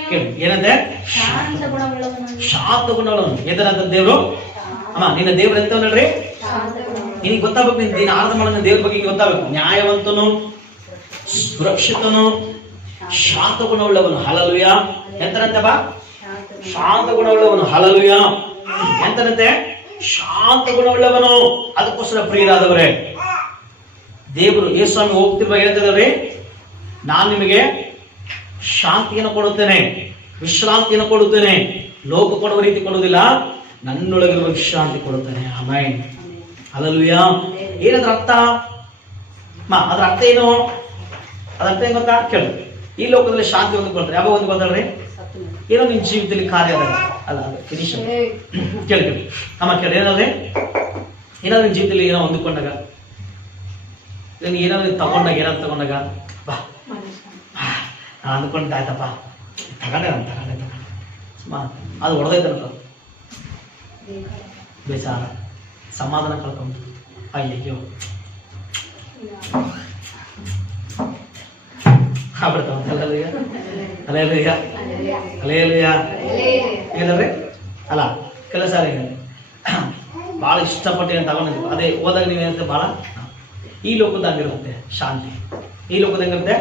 ಕೇಳಿ ಏನಂತೆ? ಶಾಂತ ಗುಣಗಳನ್ನು ಎದರಂತ ದೇವರು. ಅಮ್ಮ ನಿನ್ನ ದೇವ್ರ ಎಂತ ನೋಡ್ರಿ, ನಿನಗೆ ಗೊತ್ತಾಗಬೇಕು. ನೀನು ಆರಾಧನೆ ಮಾಡೋ ದೇವ್ರ ಬಗ್ಗೆ ಗೊತ್ತಾಗಬೇಕು. ನ್ಯಾಯವಂತನು, ಸುರಕ್ಷಿತನು, ಶಾಂತ ಗುಣವುಳ್ಳವನು. ಹಲ್ಲೆಲೂಯ. ಎಂತರಂತೆ ಬಾ? ಶಾಂತ ಗುಣವುಳ್ಳವನು. ಹಲ್ಲೆಲೂಯ. ಎಂತರಂತೆ? ಶಾಂತ ಗುಣವುಳ್ಳವನು. ಅದಕ್ಕೋಸ್ಕರ ಪ್ರಿಯರಾದವರೇ, ದೇವರು ಯೇಸುಸ್ವಾಮಿ ಹೋಗ್ತಿರುವಾಗ ಹೇಳ್ತಿದ್ದಾರೆ, ನಾನು ನಿಮಗೆ ಶಾಂತಿಯನ್ನು ಕೊಡುತ್ತೇನೆ, ವಿಶ್ರಾಂತಿಯನ್ನು ಕೊಡುತ್ತೇನೆ. ಲೋಕ ಕೊಡುವ ರೀತಿ ಕೊಡುವುದಿಲ್ಲ, ನನ್ನೊಳಗಿರುವ ವಿಶ್ರಾಂತಿ ಕೊಡುತ್ತೇನೆ. ಆಮೇಲೆ ಹಲ್ಲೆಲೂಯ. ಏನದ್ರ ಅರ್ಥ? ಅದ್ರ ಅರ್ಥ ಏನು? ಅದ್ರ ಅರ್ಥ ಏನ್ ಗೊತ್ತಾ? ಕೇಳಿ, ಈ ಲೋಕದಲ್ಲಿ ಶಾಂತಿ ಹೊಂದಿಕೊಳ್ತಾರೆ. ಯಾವಾಗ ಹೊಂದಿಕೊಳ್ತಾರ್ರಿ? ಏನೋ ನಿನ್ ಜೀವಿತದಲ್ಲಿ ಕಾರ್ಯ ಅದ ಅಲ್ಲ, ಫಿನಿಶ್. ಕೇಳಿ ಅಮ್ಮ ಕೇಳಿ, ಏನಾದ್ರೆ ಏನಾದ್ರು ನಿನ್ ಜೀವಿತದಲ್ಲಿ ಏನೋ ಹೊಂದಿಕೊಂಡಾಗ, ಏನಾದ್ರು ತಗೊಂಡಾಗ, ಏನಾದ್ರು ತಗೊಂಡಾಗ, ಬಾ ನಾನು ಅಂದ್ಕೊಂಡಾಯ್ತಪ್ಪ, ತಗೊಂಡೆ ಅದು ಹೊಡೆದೈತಂತ ಬೇಸಾರ, ಸಮಾಧಾನ ಕಳ್ಕೊಂಡು ಅಯ್ಯೋ ಆಗ್ಬಿಡ್ತಾವ. Alleluia, alleluia, alleluia. ಏನಂದ್ರೆ ಅಲ್ಲ, ಕೆಲಸ ಭಾಳ ಇಷ್ಟಪಟ್ಟು ಏನು ತಗೊಂಡಿದ್ವಿ, ಅದೇ ಹೋದಾಗ ನೀವೇನಂತೆ ಭಾಳ ಈ ಲೋಕದ ಹಂಗಿರುತ್ತೆ ಶಾಂತಿ. ಈ ಲೋಕದ ಹೆಂಗಿರುತ್ತೆ,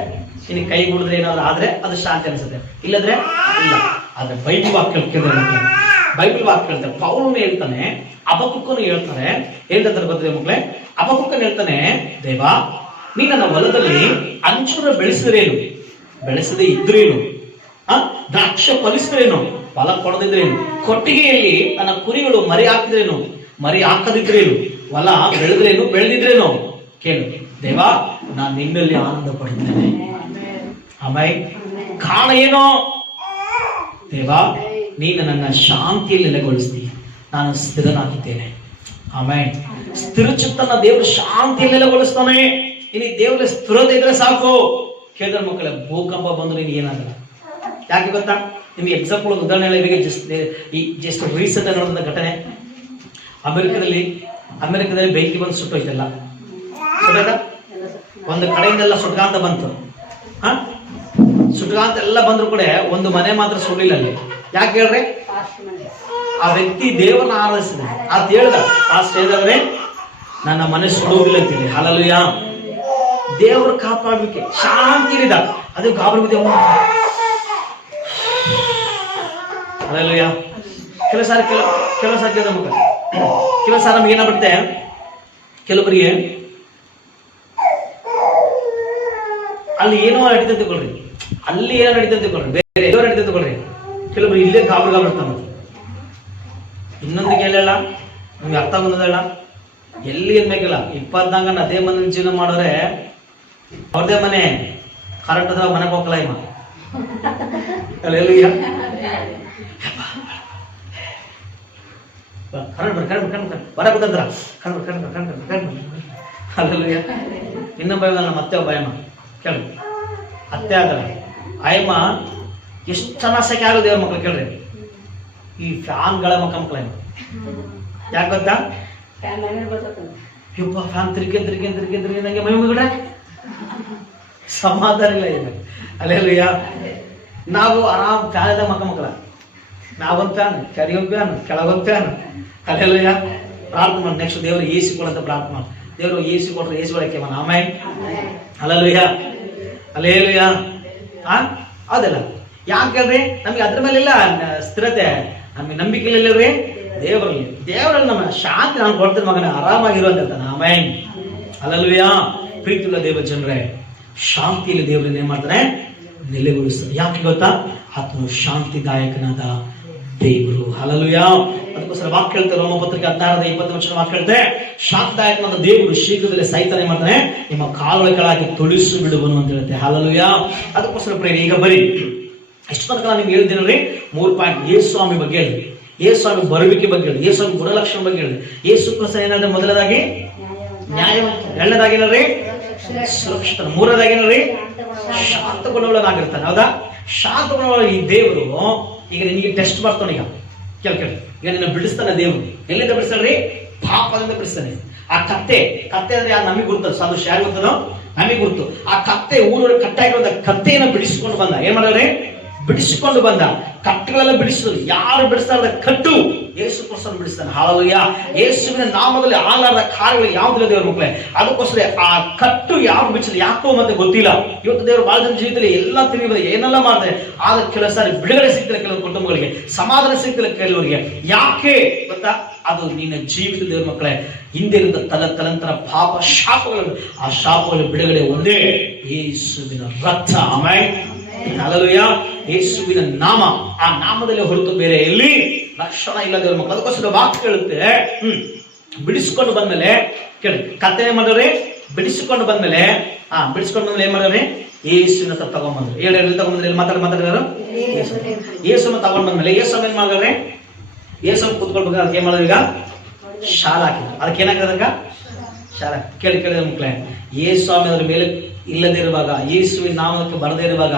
ನಿನಗೆ ಕೈ ಬಿಡಿದ್ರೆ ಏನಾದ್ರು ಆದ್ರೆ ಅದು ಶಾಂತಿ ಅನ್ಸುತ್ತೆ, ಇಲ್ಲದ್ರೆ ಇಲ್ಲ. ಆದ್ರೆ ಬೈಬಲ್ ವಾಕ್ಯ ಕೇಳಿದ್ರೆ, ಬೈಬಲ್ ವಾಕ್ಯ ಹೇಳ್ತಾರೆ, ಪೌಲನು ಹೇಳ್ತಾನೆ, ಹಬಕ್ಕೂಕನು ಹೇಳ್ತಾರೆ. ಹೇಳ್ತಾರೆ ಗೊತ್ತಿದೆ ಮಕ್ಕಳೇ, ಹಬಕ್ಕೂಕನು ಹೇಳ್ತಾನೆ, ದೇವ ನೀ ನನ್ನ ಹೊಲದಲ್ಲಿ ಅಂಚೂರ ಬೆಳೆಸಿದ್ರೇನು, ಬೆಳೆಸದೇ ಇದ್ರೇನು, ದ್ರಾಕ್ಷ ಫಲಿಸಿದ್ರೇನು, ಫಲ ಕೊಡದಿದ್ರೇನು, ಕೊಟ್ಟಿಗೆಯಲ್ಲಿ ನನ್ನ ಕುರಿಗಳು ಮರಿ ಹಾಕಿದ್ರೇನು, ಮರಿ ಹಾಕದಿದ್ರೇನು, ಹೊಲ ಬೆಳೆದ್ರೇನು, ಬೆಳೆದಿದ್ರೇನು. ಕೇಳು ದೇವ, ನಾನು ನಿನ್ನಲ್ಲಿ ಆನಂದ ಪಡುತ್ತೇನೆ. ಆಮೇಲೆ ಕಾರಣ ಏನೋ? ದೇವ ನೀನು ನನ್ನ ಶಾಂತಿಯಲ್ಲಿ ನೆಲೆಗೊಳಿಸ್ತೀಯ, ನಾನು ಸ್ಥಿರನಾಗಿದ್ದೇನೆ. ಆಮೇಲೆ ಸ್ಥಿರ ಚಿತ್ತನ ದೇವರು ಶಾಂತಿಯಲ್ಲಿ ನೆಲೆಗೊಳಿಸ್ತಾನೆ. ಇನ್ನು ದೇವರ ಸ್ಥಿರತೆ ಇದ್ರೆ ಸಾಕು. ಕೇಳಿದ ಮಕ್ಕಳೇ, ಭೂಕಂಪ ಬಂದು ನಿನ್ಗೆ ಏನಾಗಲ್ಲ. ಯಾಕೆ ಗೊತ್ತಾ? ನಿಮ್ಗೆ ಎಕ್ಸಾಂಪಲ್ ಒಂದು ಉದಾಹರಣೆ ಹೇಳಿದ್ರೆ, ಜಸ್ಟ್ ರೀಸೆಂಟ್ ನೋಡಿದ ಘಟನೆ. ಅಮೆರಿಕದಲ್ಲಿ ಬೆಂಕಿ ಬಂದು ಸುಟ್ಟೋಯ್ತಲ್ಲ, ಒಂದು ಕಡೆಯಿಂದೆಲ್ಲ ಸುಟ್ಕಾಂತ ಬಂತು. ಸುಟ್ಕಾಂತ ಎಲ್ಲ ಬಂದ್ರು ಕೂಡ ಒಂದು ಮನೆ ಮಾತ್ರ ಸುಡಲಿಲ್ಲ ಅಲ್ಲಿ. ಯಾಕೆ ಹೇಳ್ರಿ? ಆ ವ್ಯಕ್ತಿ ದೇವರನ್ನ ಆರಾಧಿಸಿದ. ಅದು ಹೇಳ್ದ ಆ ಸ್ಟೇಜ್ ನನ್ನ ಮನೆ ಸುಡುವುದಿಲ್ಲ ಅಂತೇಳಿ. ಹಲ್ಲೆಲೂಯಾ. ದೇವರು ಕಾಪಾಡಲಿಕ್ಕೆ ಶಾಂತಿ ಇರಿದ. ಅದು ಗಾಬರಿ. ಹಲ್ಲೆಲೂಯಾ. ಕೆಲವು ಸಾರಿ ನಮ್ಗೆ ಏನಾಗ್ಬಿಡುತ್ತೆ, ಕೆಲವರಿಗೆ ಅಲ್ಲಿ ಏನೋ ನಡೀತಂತ ತಿಳ್ಕೊಳ್ರಿ, ಅಲ್ಲಿ ಏನೋ ನಡೀತಂತ ತಿಳ್ಕೊಳ್ರಿ, ಬೇರೆ ಏನೋ ನಡೀತಂತ ತಿಳ್ಕೊಳ್ರಿ. ಕೆಲವರು ಇಲ್ಲೇ ಗಾಬರಿರ್ತಾನ. ಇನ್ನೊಂದು ಕೇಳಲ್ಲ, ನಿಮ್ಗೆ ಅರ್ಥ ಬಂದದಲ್ಲ, ಎಲ್ಲಿ ಇರ್ಬೇಕಿಲ್ಲ 24 ಅದೇ ಮನೆ ಜೀವನ ಮಾಡೋರೆ ಅವ್ರದೇ ಮನೆ ಕರೆಕ್ಟ್ ಅದ, ಮನೆಗೆ ಹೋಗಲ್ಲ ಇವ. ಇನ್ನೊಬ್ಬ ಮತ್ತೆ ಒಬ್ಬ ಅಯ್ಯಮ್ಮ ಕೇಳಿ, ಅತ್ತೆ ಆಗಲ್ಲ ಅಯ್ಯಮ್ಮ ಎಷ್ಟು ಚೆನ್ನಾಗಿ ಸೆಕೆ ಆಗೋದು ದೇವ್ರ ಮಕ್ಳು ಕೇಳ್ರಿ. ಈ ಫ್ಯಾನ್ಗಳ ಮಕ್ಕಳ ಯಾಕೆ ಗೊತ್ತಾ? ಯಪ್ಪ ಫ್ಯಾನ್ ತಿರ್ಗಿ ನಂಗೆ ಮೈ ಮುಗಿಡ ಸಮಾಧಾನ ಇಲ್ಲ ಏನು. ಅಲ್ಲೆಲ್ಲಯ್ಯ, ನಾವು ಆರಾಮ್ ಫ್ಯಾನ್ ಮಕ್ಕಳ, ನಾವೊಂದು ಫ್ಯಾನ್, ಕೆಳಗೊಂದು ಫ್ಯಾನ್, ಕೆಳಗೊಂದು ಫ್ಯಾನ್. ಅಲ್ಲೆಲ್ಲಯ್ಯ, ಪ್ರಾರ್ಥನೆ ಮಾಡಿ. ನೆಕ್ಸ್ಟ್ ದೇವರು ಎಸಿ ಕೊಡಂತ ಪ್ರಾರ್ಥನೆ ಮಾಡಿ. ದೇವರು ಎಸಿ ಕೊಟ್ರೆ ಎಸಿ ಒಳಕ್ಕೆ ಆಮೇಲೆ. ಅಲ್ಲಲ್ವಯ್ಯ, ಅಲ್ಲೇಲಯ್ಯ. ಹೌದಲ್ಲ? ಯಾಕೆ ಹೇಳ್ರಿ? ನಮ್ಗೆ ಅದ್ರ ಮೇಲೆಲ್ಲ ಸ್ಥಿರತೆ, ನಮ್ಗೆ ನಂಬಿಕೆ ಇಲ್ಲರಿ ದೇವರಲ್ಲಿ ನಮ್ಮ ಶಾಂತಿ ನಾನು ಕೊಡ್ತೀನಿ ಮಗನ, ಆರಾಮಾಗಿರುವಂತ ಆಮೇನ್. ಅಲ್ಲಲ್ವಯ್ಯ. ಪ್ರೀತಿಯುಳ್ಳ ದೇವ ಜನರೇ, ಶಾಂತಿಯಲ್ಲಿ ದೇವರನ್ನ ಏನ್ ಮಾಡ್ತಾರೆ? ನೆಲೆಗೊಳಿಸ್ತಾರೆ. ಯಾಕೆ ಗೊತ್ತಾ? ಆತನು ಶಾಂತಿದಾಯಕನಾದ ದೇವರು. ಹಲ್ಲೆಲೂಯಾ. ಅದಕ್ಕೋಸ್ಕರ ವಾಕ್ಯ ಹೇಳ್ತಾರೆ, ರೋಮಪತ್ರಿಕೆ 16:20 ವಾಕ್ಯ ಹೇಳ್ತಾರೆ, ಶಾಂತಿದಾಯಕನಾದ ದೇವರು ಶೀಘ್ರದಲ್ಲೇ ಸೈತಾನ ಮಾಡ್ತಾನೆ, ನಿಮ್ಮ ಕಾಲುಗಳ ಕೆಳಗೆ ತುಳಿಸಿ ಬಿಡುವನು ಅಂತ ಹೇಳುತ್ತೆ. ಹಲ್ಲೆಲೂಯಾ. ಅದಕ್ಕೋಸ್ಕರ ಪ್ರೇಮ ಈಗ ಬರೀ ಇಷ್ಟು ತನಕ ನಾನು ನಿಮ್ಗೆ ಹೇಳಿದ್ದೇನೆ 3 ಪಾಯಿಂಟ್. ಯೇಸು ಸ್ವಾಮಿ ಬಗ್ಗೆ ಹೇಳಿ, ಯೇಸು ಸ್ವಾಮಿ ಬರುವಿಕೆ ಬಗ್ಗೆ ಹೇಳಿ, ಯೇಸು ಸ್ವಾಮಿ ಗುಣಲಕ್ಷಣ ಬಗ್ಗೆ ಹೇಳಿ. ಯೇಸು ಕ್ರಿಸ್ತ ಏನಂದ್ರೆ ಮೊದಲದಾಗಿ ನ್ಯಾಯವಂತ, ಎರಡನೇದಾಗಿ ಏನಲ್ರಿ ಸುರಕ್ಷಿತ, ಮೂರನೇದಾಗಿ ಏನಲ್ರಿ ಶಾಂತ ಗುಣಗಳನ್ನಾಗಿರ್ತಾನೆ. ಹೌದಾ? ಶಾಂತ ಗುಣಗಳ ಈ ದೇವರು ಈಗ ನಿನಗೆ ಟೆಸ್ಟ್ ಮಾಡ್ತಾನೆ. ಈಗ ಕೇಳಿ, ಈಗ ನಿನ್ನ ಬಿಡಿಸ್ತಾನೆ ದೇವರು. ಎಲ್ಲಿಂದ ಬಿಡಿಸ್ತಾನ್ರಿ? ಪಾಪದಿಂದ ಬಿಡಿಸ್ತಾನೆ. ಆ ಕತ್ತೆ ಅಂದ್ರೆ ಯಾರು? ನಮಗೆ ಗುರುತ ಸಾದೃಶ್ಯ. ಯಾರು ಗೊತ್ತದೋ? ನಮಗೆ ಗುರುತು. ಆ ಕತ್ತೆ ಊರೊಳಗೆ ಕಟ್ಟಾಗಿರೋದ ಕತ್ತೆಯನ್ನು ಬಿಡಿಸಿಕೊಂಡು ಬಂದ. ಏನ್ ಮಾಡಿದ್ರೆ? ಬಿಡಿಸಿಕೊಂಡು ಬಂದ. ಕಟ್ಟುಗಳೆಲ್ಲ ಬಿಡಿಸಿದ್ರು. ಯಾರು ಬಿಡಿಸ್ತಾ ಇರೋದ? ಕಟ್ಟು ಯೇಸು ಕ್ರಿಸ್ತನ ಬಿಡಿಸ್ತಾನೆ. ಹಲ್ಲೆಲೂಯಾ. ಯೇಸುವಿನ ನಾಮದಲ್ಲಿ ಆಗಲಾರದ ಕಾರ್ಯಗಳು ಯಾವುದಿಲ್ಲ ದೇವರ ಮಕ್ಕಳೇ. ಅದಕ್ಕೋಸ್ಕರ ಆ ಕಟ್ಟು ಯಾರು ಬಿಡಿಸಿದ್ರು ಯಾಕೋ ಮತ್ತೆ ಗೊತ್ತಿಲ್ಲ. ಇವತ್ತು ದೇವರು ಬಹಳ ಜನ ಜೀವಿತದಲ್ಲಿ ಎಲ್ಲ ತಿಳಿಯುವುದು, ಏನೆಲ್ಲ ಮಾಡ್ತಾರೆ. ಆದ ಕೆಲವು ಸಾರಿ ಬಿಡುಗಡೆ ಸಿಗ್ತಿಲ್ಲ ಕೆಲವು ಕುಟುಂಬಗಳಿಗೆ, ಸಮಾಧಾನ ಸಿಗ್ತಿಲ್ಲ ಕೆಲವರಿಗೆ. ಯಾಕೆ ಗೊತ್ತಾ? ಅದು ನಿನ್ನ ಜೀವಿತ ದೇವರ ಮಕ್ಕಳೇ, ಹಿಂದಿರುತ್ತ ತಲಂತರ ಪಾಪ ಶಾಪಗಳು, ಆ ಶಾಪಗಳ ಬಿಡುಗಡೆ ಒಂದೇ ಯೇಸುವಿನ ರಕ್ತ. ಆಮೇಲೆ. ಹಲ್ಲೆಲೂಯಾ. ಯೇಸುವಿನ ನಾಮ, ಆ ನಾಮದಲ್ಲಿ ಹೊರತು ಬೇರೆ ಎಲ್ಲಿ ರಕ್ಷಣೆ ಇಲ್ಲ ದೇವರ ಮಕ್ಕಳು. ಅದಕ್ಕೋಸ್ಕರ ವಾಕ್ಯ ಹೇಳುತ್ತೆ, ಬಿಡಿಸ್ಕೊಂಡು ಬಂದ್ಮೇಲೆ ಕೇಳಿ, ಕತೆ ಮಾಡಿದ್ರೆ ಬಿಡಿಸಿಕೊಂಡು ಬಂದ್ಮೇಲೆ ಬಿಡಿಸ್ಕೊಂಡು ಬಂದ್ಮೇಲೆ ಏನ್ ಮಾಡಿದ್ರೆ? ಯೇಸುವಿನ ಹತ್ರ ತಗೊಂಡ್ಬಂದ್ರು. ಎಲ್ಲಿ ತಗೊಂಡ್ಬಂದ್ರೆ? ಎಲ್ಲಿ ಮಾತಾಡಿದಾರ? ಯೇಸುನ ತಗೊಂಡ್ ಬಂದ್ಮೇಲೆ ಯೇಸು ಏನ್ ಮಾಡಿದ್ರೆ? ಯೇಸು ಕೂತ್ಕೊಳ್ಬೇಕು. ಅದಕ್ಕೆ ಏನ್ ಮಾಡಿದ್ರು? ಈಗ ಶಾಲ ಹಾಕಿದ್ರು. ಅದಕ್ಕೆ ಏನಾಗಿರೋದಕ್ಕ? ಶಾಲ. ಕೇಳಿದ ಮಕ್ಕಳೇ, ಯೇಸು ಸ್ವಾಮಿ ಅದ್ರ ಮೇಲೆ ಇಲ್ಲದಿರುವಾಗ, ಯೇಸುವಿನ ನಾಮಕ್ಕೆ ಬರದೇ ಇರುವಾಗ,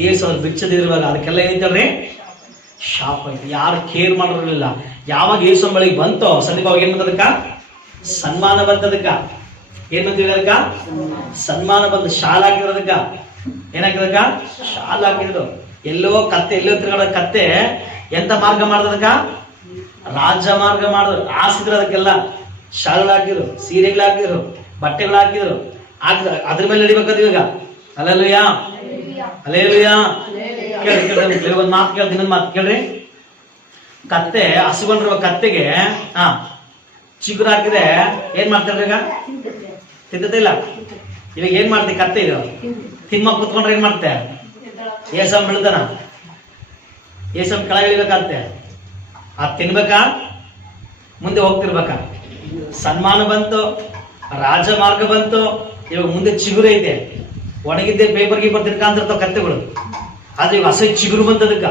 ಯೇಸು ಅವ್ರು ಬಿಚ್ಚದೇ ಇರುವಾಗ ಅದಕ್ಕೆಲ್ಲ ಏನಿತ್ತಲ್ರಿ? ಶಾಪ ಐತಿ. ಯಾರು ಕೇರ್ ಮಾಡಿರಲಿಲ್ಲ. ಯಾವಾಗ ಯೇಸು ಬಳಿಗೆ ಬಂತೋ ಸದ್ಯವಾಗ ಏನ್ ಬಂತದಕ್ಕ? ಸನ್ಮಾನ ಬಂತದಕ್ಕ. ಏನ್ ಬಂತಿದೆ ಅದಕ್ಕ? ಸನ್ಮಾನ ಬಂದು ಶಾಲ ಹಾಕಿರೋದಕ್ಕ. ಏನಾಕಿದಕ್ಕ? ಶಾಲ ಹಾಕಿದ್ರು. ಎಲ್ಲೋ ತಿರುಗಾಡ ಕತ್ತೆ ಎಂತ ಮಾರ್ಗ ಮಾಡ್ದದಕ್ಕ? ರಾಜ ಮಾರ್ಗ ಮಾಡಿದ್ರು. ಆಸಿದ್ರು. ಅದಕ್ಕೆಲ್ಲ ಶಾಲೆ ಹಾಕಿದ್ರು, ಸೀರೆಗಳು ಹಾಕಿದ್ರು, ಬಟ್ಟೆಗಳು ಹಾಕಿದ್ರು. ಅದ್ರ ಮೇಲೆ ನಡಿಬೇಕಾದ ಇವಾಗ. ಹಲ್ಲೆಲೂಯಾ. ಹಲ್ಲೆಲೂಯಾ. ಕೇಳಿ ಒಂದ್ ಮಾತು ಕೇಳ್ತೀನಿ, ಇನ್ನೊಂದು ಮಾತು ಕೇಳ್ರಿ. ಕತ್ತೆ ಹಸುಗೊಂಡಿರುವ ಕತ್ತೆಗೆ ಚಿಗುರು ಹಾಕಿದ್ರೆ ಏನ್ ಮಾಡ್ತಾರ್ರಿ? ಈಗ ತಿಂತತಿಲ್ಲ. ಇವಾಗ ಏನ್ ಮಾಡ್ತಿ? ಕತ್ತೆ ಇದು ತಿಮ್ಮ ಕುತ್ಕೊಂಡ್ರೆ ಏನ್ ಮಾಡ್ತೆ? ಏಸಂ ಬೀಳ್ತಾನ, ಏಸಂ ಕೆಳಗೆ ಇಳಿಬೇಕಾಗತ್ತೆ. ತಿನ್ಬೇಕಾ? ಮುಂದೆ ಹೋಗ್ತಿರ್ಬೇಕಾ? ಸನ್ಮಾನ ಬಂತು, ರಾಜ ಮಾರ್ಗ ಬಂತು, ಇವಾಗ ಮುಂದೆ ಚಿಗುರು ಐತೆ. ಒಣಗಿದ್ದೆ ಪೇಪರ್ ಗೀಪರ್ ತಿನ್ಕಾಂತಿರ್ತಾವ ಕತ್ತೆಗಳು. ಆದ್ರೆ ಇವಾಗ ಹಸು ಚಿಗುರು ಬಂತದಕ್ಕ.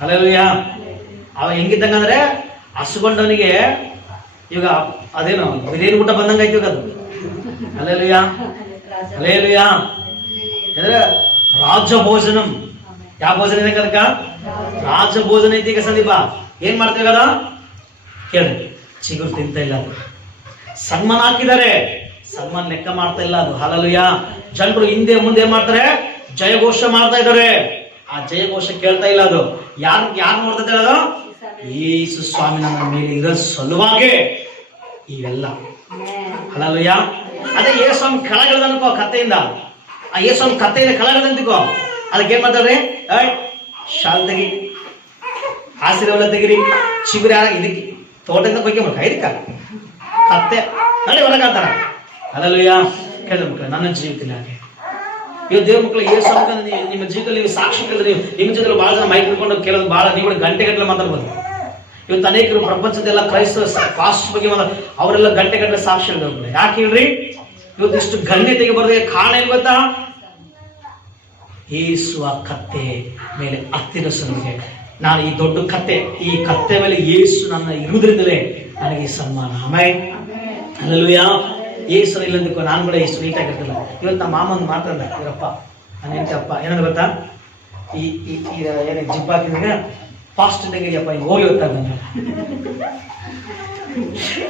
ಹಲ್ಲೆಲೂಯಾ. ಅವ ಹೆಂಗಿದ್ದಂಗಂದ್ರೆ ಹಸುಗೊಂಡವನಿಗೆ ಇವಾಗ ಅದೇನು ಬಿರಿಯಾನಿ ಊಟ ಬಂದಂಗ ಆಯ್ತು ಇವಾಗ ಅದು. ಅಲ್ಲೇಲುಯ್ಯ, ಅಲ್ಲೇಲುಯ್ಯ. ಅಂದ್ರೆ ರಾಜಭೋಜನಂ. ಯಾವ ಭೋಜನ ಇದೆ ಕನಕ? ರಾಜಭೋಜನ ಐತಿ ಈಗ ಸಂದೀಪ. ಏನ್ ಮಾಡ್ತೀವಿ ಅದ ಕೇಳಿ, ಚಿಗುರು ತಿಂತ ಇಲ್ಲ ಅದು. ಸನ್ಮಾನ ಹಾಕಿದ್ದಾರೆ, ಸನ್ಮಾನ ಲೆಕ್ಕ ಮಾಡ್ತಾ ಇಲ್ಲ ಅದು. ಹಲ್ಲೆಲೂಯಾ. ಜನರು ಹಿಂದೆ ಮುಂದೆ ಏನ್ ಮಾಡ್ತಾರೆ? ಜಯಘೋಷ ಮಾಡ್ತಾ ಇದ್ದಾರೆ. ಆ ಜಯಘೋಷ ಕೇಳ್ತಾ ಇಲ್ಲ ಅದು. ಯಾರು ನೋಡ್ತಾ ಅದು? ಯೇಸು ಸ್ವಾಮಿ ನಮ್ಮ ಮೇಲೆ ಇರೋ ಸಲುವಾಗಿ ಇವೆಲ್ಲ. ಹಲ್ಲೆಲೂಯಾ. ಅದೇ ಯೇಸು ಸ್ವಾಮಿ ಕೆಳಗಿಳದನ್ಕೋ ಕತ್ತೆಯಿಂದ, ಆ ಯೇಸು ಸ್ವಾಮಿ ಕತ್ತೆಯಿಂದ ಕೆಳಗಿಳದಂತಿಕೋ, ಅದಕ್ಕೆ ಏನ್ ಮಾಡ್ತಾರೆ? ಶಾಲ್ ತೆಗಿ, ಆಶೀರ್ವಾದ ತೆಗಿರಿ, ಚಿಗುರಿ ಇದಕ್ಕೆ ತೋಟದಿಂದ ಬಗ್ಗೆ ಇದಕ್ಕ ಕತ್ತೆ ನಡಿ ಹೊರಗಾತಾರ. ಹಲ್ಲೆಲೂಯಾ. ಕೇಳಿದ ಮಕ್ಕಳು, ನನ್ನ ಜೀವಿತದಲ್ಲಿ ಹಾಗೆ ಇವತ್ತು ದೇವ್ರ ಮಕ್ಕಳು ಏಸು ನಿಮ್ಮ ಜೀವಿತದಲ್ಲಿ ನೀವು ಸಾಕ್ಷಿ ಕೇಳಿದ್ರೆ, ನಿಮ್ಮ ಜೊತೆ ಬಹಳ ಜನ ಮೈಕ್ ಹಿಡ್ಕೊಂಡು ಕೇಳೋದು ಬಹಳ, ನೀವು ಗಂಟೆಗಟ್ಟಲೆ ಮಾತಾಡ್ಬೋದು. ಇವತ್ತು ಅನೇಕರು ಪ್ರಪಂಚದೆಲ್ಲ ಕ್ರೈಸ್ತ ಫಾಸ್ಟ್ ಬಗ್ಗೆ ಅವರೆಲ್ಲ ಗಂಟೆಗಟ್ಟಲೆ ಸಾಕ್ಷಿ ಹೇಳಿದ್ರು. ಯಾಕೆ ಹೇಳ್ರಿ? ಇವತ್ತು ಇಷ್ಟು ಗಣ್ಯತೆಗೆ ಬರೋದೇ ಕಾರಣ ಏನ್ ಗೊತ್ತಾ? ಯೇಸು ಆ ಕತ್ತೆ ಮೇಲೆ ಹತ್ತಿರ ಸಲುವಾಗಿ. ನಾನು ಈ ದೊಡ್ಡ ಕತ್ತೆ, ಈ ಕತ್ತೆ ಮೇಲೆ ಯೇಸು ನನ್ನ ಇರುವುದರಿಂದಲೇ ನನಗೆ ಈ ಸನ್ಮಾನ. ಆಮೆನ್. ಹಲ್ಲೆಲೂಯಾ. ಯೇಸು ಇಲ್ಲಂದಕ್ಕೂ ನಾನು ಕೂಡ ಎಷ್ಟು ನೀಟಾಗಿರ್ತಿಲ್ಲ. ಇವತ್ತು ನಮ್ಮ ಮಾಮಂದು ಮಾತಾಡ, ಇವರಪ್ಪ ನನ್ನ ಹೆಂಡತಿ ಏನಂದ್ರೆ ಗೊತ್ತಾ, ಈ ಏನೇ ಜಿಪ್ ಹಾಕಿದಾಗ ಫಾಸ್ಟ್ ಇದ್ದಂಗಿದೆಯಪ್ಪ, ಈಗ ಹೋಗಿ ಹೋಗ್ತಾ ಇದ್ದಂಗೆ.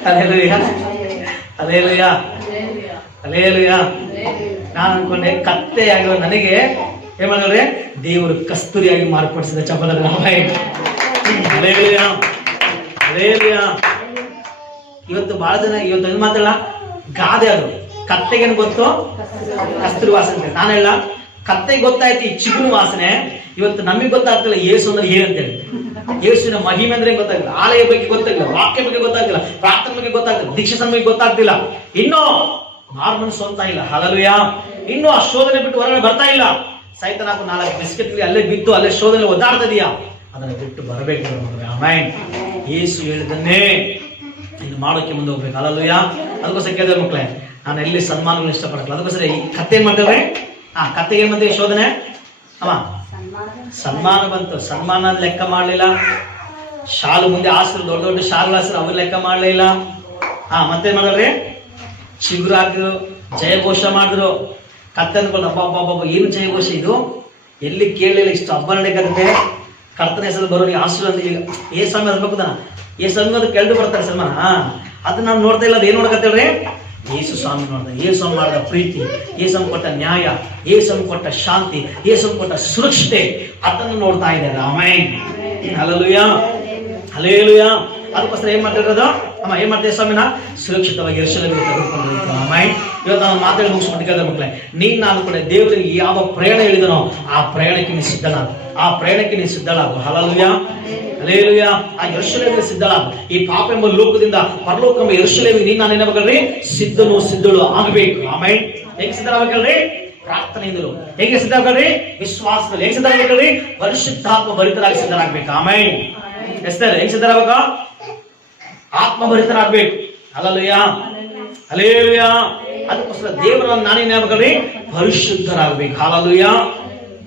Hallelujah, hallelujah, hallelujah. ನಾನು ಅನ್ಕೊಂಡೆ ಕತ್ತೆ ಆಗಿರೋ ನನಗೆ ಏನ್ ಮಾಡಿದ್ರೆ ದೇವರು ಕಸ್ತೂರಿಯಾಗಿ ಮಾರ್ಪಡಿಸಿದ ಚಪಲದ. Hallelujah, hallelujah. ಇವತ್ತು ಬಹಳ ಜನ ಇವತ್ತು ಮಾತಾಡಲ್ಲ, ಗಾದೆ ಅದು. ಕತ್ತೆಗೇನು ಗೊತ್ತು? ಕಸ್ತೂರಿ ವಾಸನೆ. ನಾನು ಹೇಳ, ಕತ್ತೆಗೆ ಗೊತ್ತಾಯ್ತು ಈ ಚಿಗುರು ವಾಸನೆ. ಇವತ್ತು ನಮಗೆ ಗೊತ್ತಾಗ್ತಿಲ್ಲ ಯೇಸು ಅಂದ್ರೆ ಏನಂತೇಳಿ. ಯೇಸುವಿನ ಮಹಿಮೆ ಅಂದ್ರೆ ಗೊತ್ತಾಗಿಲ್ಲ, ಆಲಯ ಬಗ್ಗೆ ಗೊತ್ತಾಗಿಲ್ಲ, ವಾಕ್ಯ ಬಗ್ಗೆ ಗೊತ್ತಾಗ್ತಿಲ್ಲ, ಪ್ರಾರ್ಥನೆ ಬಗ್ಗೆ ಗೊತ್ತಾಗ್ತಿಲ್ಲ, ದೀಕ್ಷೆ ಬಗ್ಗೆ ಗೊತ್ತಾಗ್ತಿಲ್ಲ, ಇನ್ನೂ ನಾರ್ಮಲ್ ಸ್ವಂತ ಇಲ್ಲ. ಹಲ್ಲೆಲೂಯಾ. ಇನ್ನೂ ಆ ಶೋಧನೆ ಬಿಟ್ಟು ಹೊರಗಡೆ ಬರ್ತಾ ಇಲ್ಲ. ಸೈತಾನ 4 ಬಿಸ್ಕೆಟ್ ಅಲ್ಲೇ ಬಿದ್ದು ಅಲ್ಲೇ ಶೋಧನೆ ಒದ್ದಾಡ್ತಾ ಇದೆಯಾ, ಅದನ್ನು ಬಿಟ್ಟು ಬರಬೇಕು. ಆಮೆನ್. ಯೇಸು ಹೇಳಿದನ್ನೇ ಇನ್ನು ಮಾಡೋಕೆ ಮುಂದೆ ಹೋಗ್ಬೇಕು. ಹಲ್ಲೆಲೂಯಾ. ಅದಕ್ಕೋಸ್ಕರ ಕೇಳಿದ್ರೆ ಮಕ್ಕಳೇ, ನಾನು ಎಲ್ಲಿ ಸನ್ಮಾನಗಳು ಇಷ್ಟಪಡಲ್ಲ. ಅದಕ್ಕೋಸ್ಕರ ಈ ಕತ್ತೆ ಏನ್ ಮಾಡ್ತೇವೆ? ಕತ್ತೆ ಏನ್ ಮಾಡ್ತೇವೆ? ಶೋಧನೆ ಸನ್ಮಾನ ಬಂತು. ಸನ್ಮಾನ ಲೆಕ್ಕ ಮಾಡ್ಲಿಲ್ಲ. ಶಾಲು ಮುಂದೆ ಆಸರು, ದೊಡ್ಡ ದೊಡ್ಡ ಶಾಲು ಆಸರು, ಅವ್ರು ಲೆಕ್ಕ ಮಾಡ್ಲಿಲ್ಲ. ಮತ್ತೇನ್ ಮಾಡಿದ್ರಿ? ಚಿಗುರು ಹಾಕಿದ್ರು, ಜಯಘೋಷ ಮಾಡಿದ್ರು. ಕತ್ತೆ ಅಂದ್ಕೊಂಡು ಹಬ್ಬ ಏನು ಜಯಘೋಷ ಇದು? ಎಲ್ಲಿ ಕೇಳಲಿಲ್ಲ, ಇಷ್ಟು ಹಬ್ಬ ನಡೆಯಕತ್ತೆ. ಕರ್ತನ ಹೆಸರು ಬರೋರಿಗೆ ಆಶೀರ್ವಾದ. ಈಗ ಏ ಸ್ವಾಮಿ ಅನ್ಬೇಕು ತಾನ, ಏ ಸ್ವಾಮಿ ಅದು ಕೆಳದು ಬರ್ತಾರೆ ಸನ್ಮಾನ. ಅದು ನಾನು ನೋಡ್ತಾ ಇಲ್ಲ. ಅದು ಏನ್ ನೋಡಕತ್ತೇಳ್ರಿ? ಯೇಸು ಸ್ವಾಮಿ ನೋಡ್ದ, ಯೇಸು ಸ್ವಾಮಿ ಮಾಡಿದ ಪ್ರೀತಿ, ಯೇಸು ಸ್ವಾಮಿ ಕೊಟ್ಟ ನ್ಯಾಯ, ಯೇಸು ಸ್ವಾಮಿ ಕೊಟ್ಟ ಶಾಂತಿ, ಯೇಸು ಸ್ವಾಮಿ ಕೊಟ್ಟ ಸುರಕ್ಷತೆ, ಅದನ್ನು ನೋಡ್ತಾ ಇದ್ದಾರೆ. ಆಮೆನ್. Hallelujah, hallelujah. ಅದಕ್ಕೋಸ್ಕರ ಏನ್ ಮಾಡ್ತಿರೋದು? ಏನ್ ಮಾಡ್ತೇವೆ? ಸ್ವಾಮಿನ ಸುರಕ್ಷಿತವಾಗಿ ಯೆರೂಸಲೇಮಿಗೆ ತೆಗೆದುಕೊಂಡು ಹೋಗ್ತಾರೆ. ಆಮೆನ್. ಇವತ್ತು ನಾನು ಮಾತಾಡಿ ಮುಗಿಸ್ಬಿಟ್ಟು ಕೇಳಿದ ಮಕ್ಕಳೇ, ನಾನು ಕೂಡ ದೇವರಿಗೆ ಯಾವ ಪ್ರಯಾಣ ಹೇಳಿದನೋ ಆ ಪ್ರಯಾಣಕ್ಕೆ ನೀನು ಸಿದ್ಧನಾಗು, ಆ ಪ್ರಯಾಣಕ್ಕೆ ನೀನು ಸಿದ್ಧಳಾಗು. Hallelujah, hallelujah. ಆ ಯೆರೂಸಲೇಮಿಗೆ ಸಿದ್ಧಳಾಗು. ಈ ಪಾಪ ಎಂಬ ಲೋಕದಿಂದ ಪರಲೋಕ ಎಂಬ ಯೆರೂಸಲೇಮಿಗೆ ನೀನು ನಾನು ಏನಾಗಬೇಕಲ್ರಿ? ಸಿದ್ಧಳು ಆಗಬೇಕು. ಆಮೆನ್. ಹೇಗೆ ಸಿದ್ಧರಾಗಬೇಕಲ್ರಿ? ಪ್ರಾರ್ಥನೆಯಿಂದಲೂ. ಹೇಗೆ ಸಿದ್ಧರಾಗಬೇಕಲ್ರಿ? ವಿಶ್ವಾಸದಲ್ಲಿ. ಹೇಗೆ ಸಿದ್ಧರಾಗಬೇಕಲ್ರಿ? ಪರಿಶುದ್ಧಾತ್ಮ ಭರಿತರಾಗಿ ಸಿದ್ಧರಾಗಬೇಕು. ಆಮೆನ್. ಎಷ್ಟೇ ಹೇಗೆ ಸಿದ್ಧರಾಗಬೇಕು? ಆತ್ಮಭರಿತರಾಗಬೇಕು. Hallelujah, hallelujah. ಅದಕ್ಕೋಸ್ಕರ ದೇವರನ್ನು ನಾನೇನಾಗಬೇಕಲ್ರಿ? ಪರಿಶುದ್ಧರಾಗಬೇಕು. ಹಲ್ಲೆಲೂಯಾ.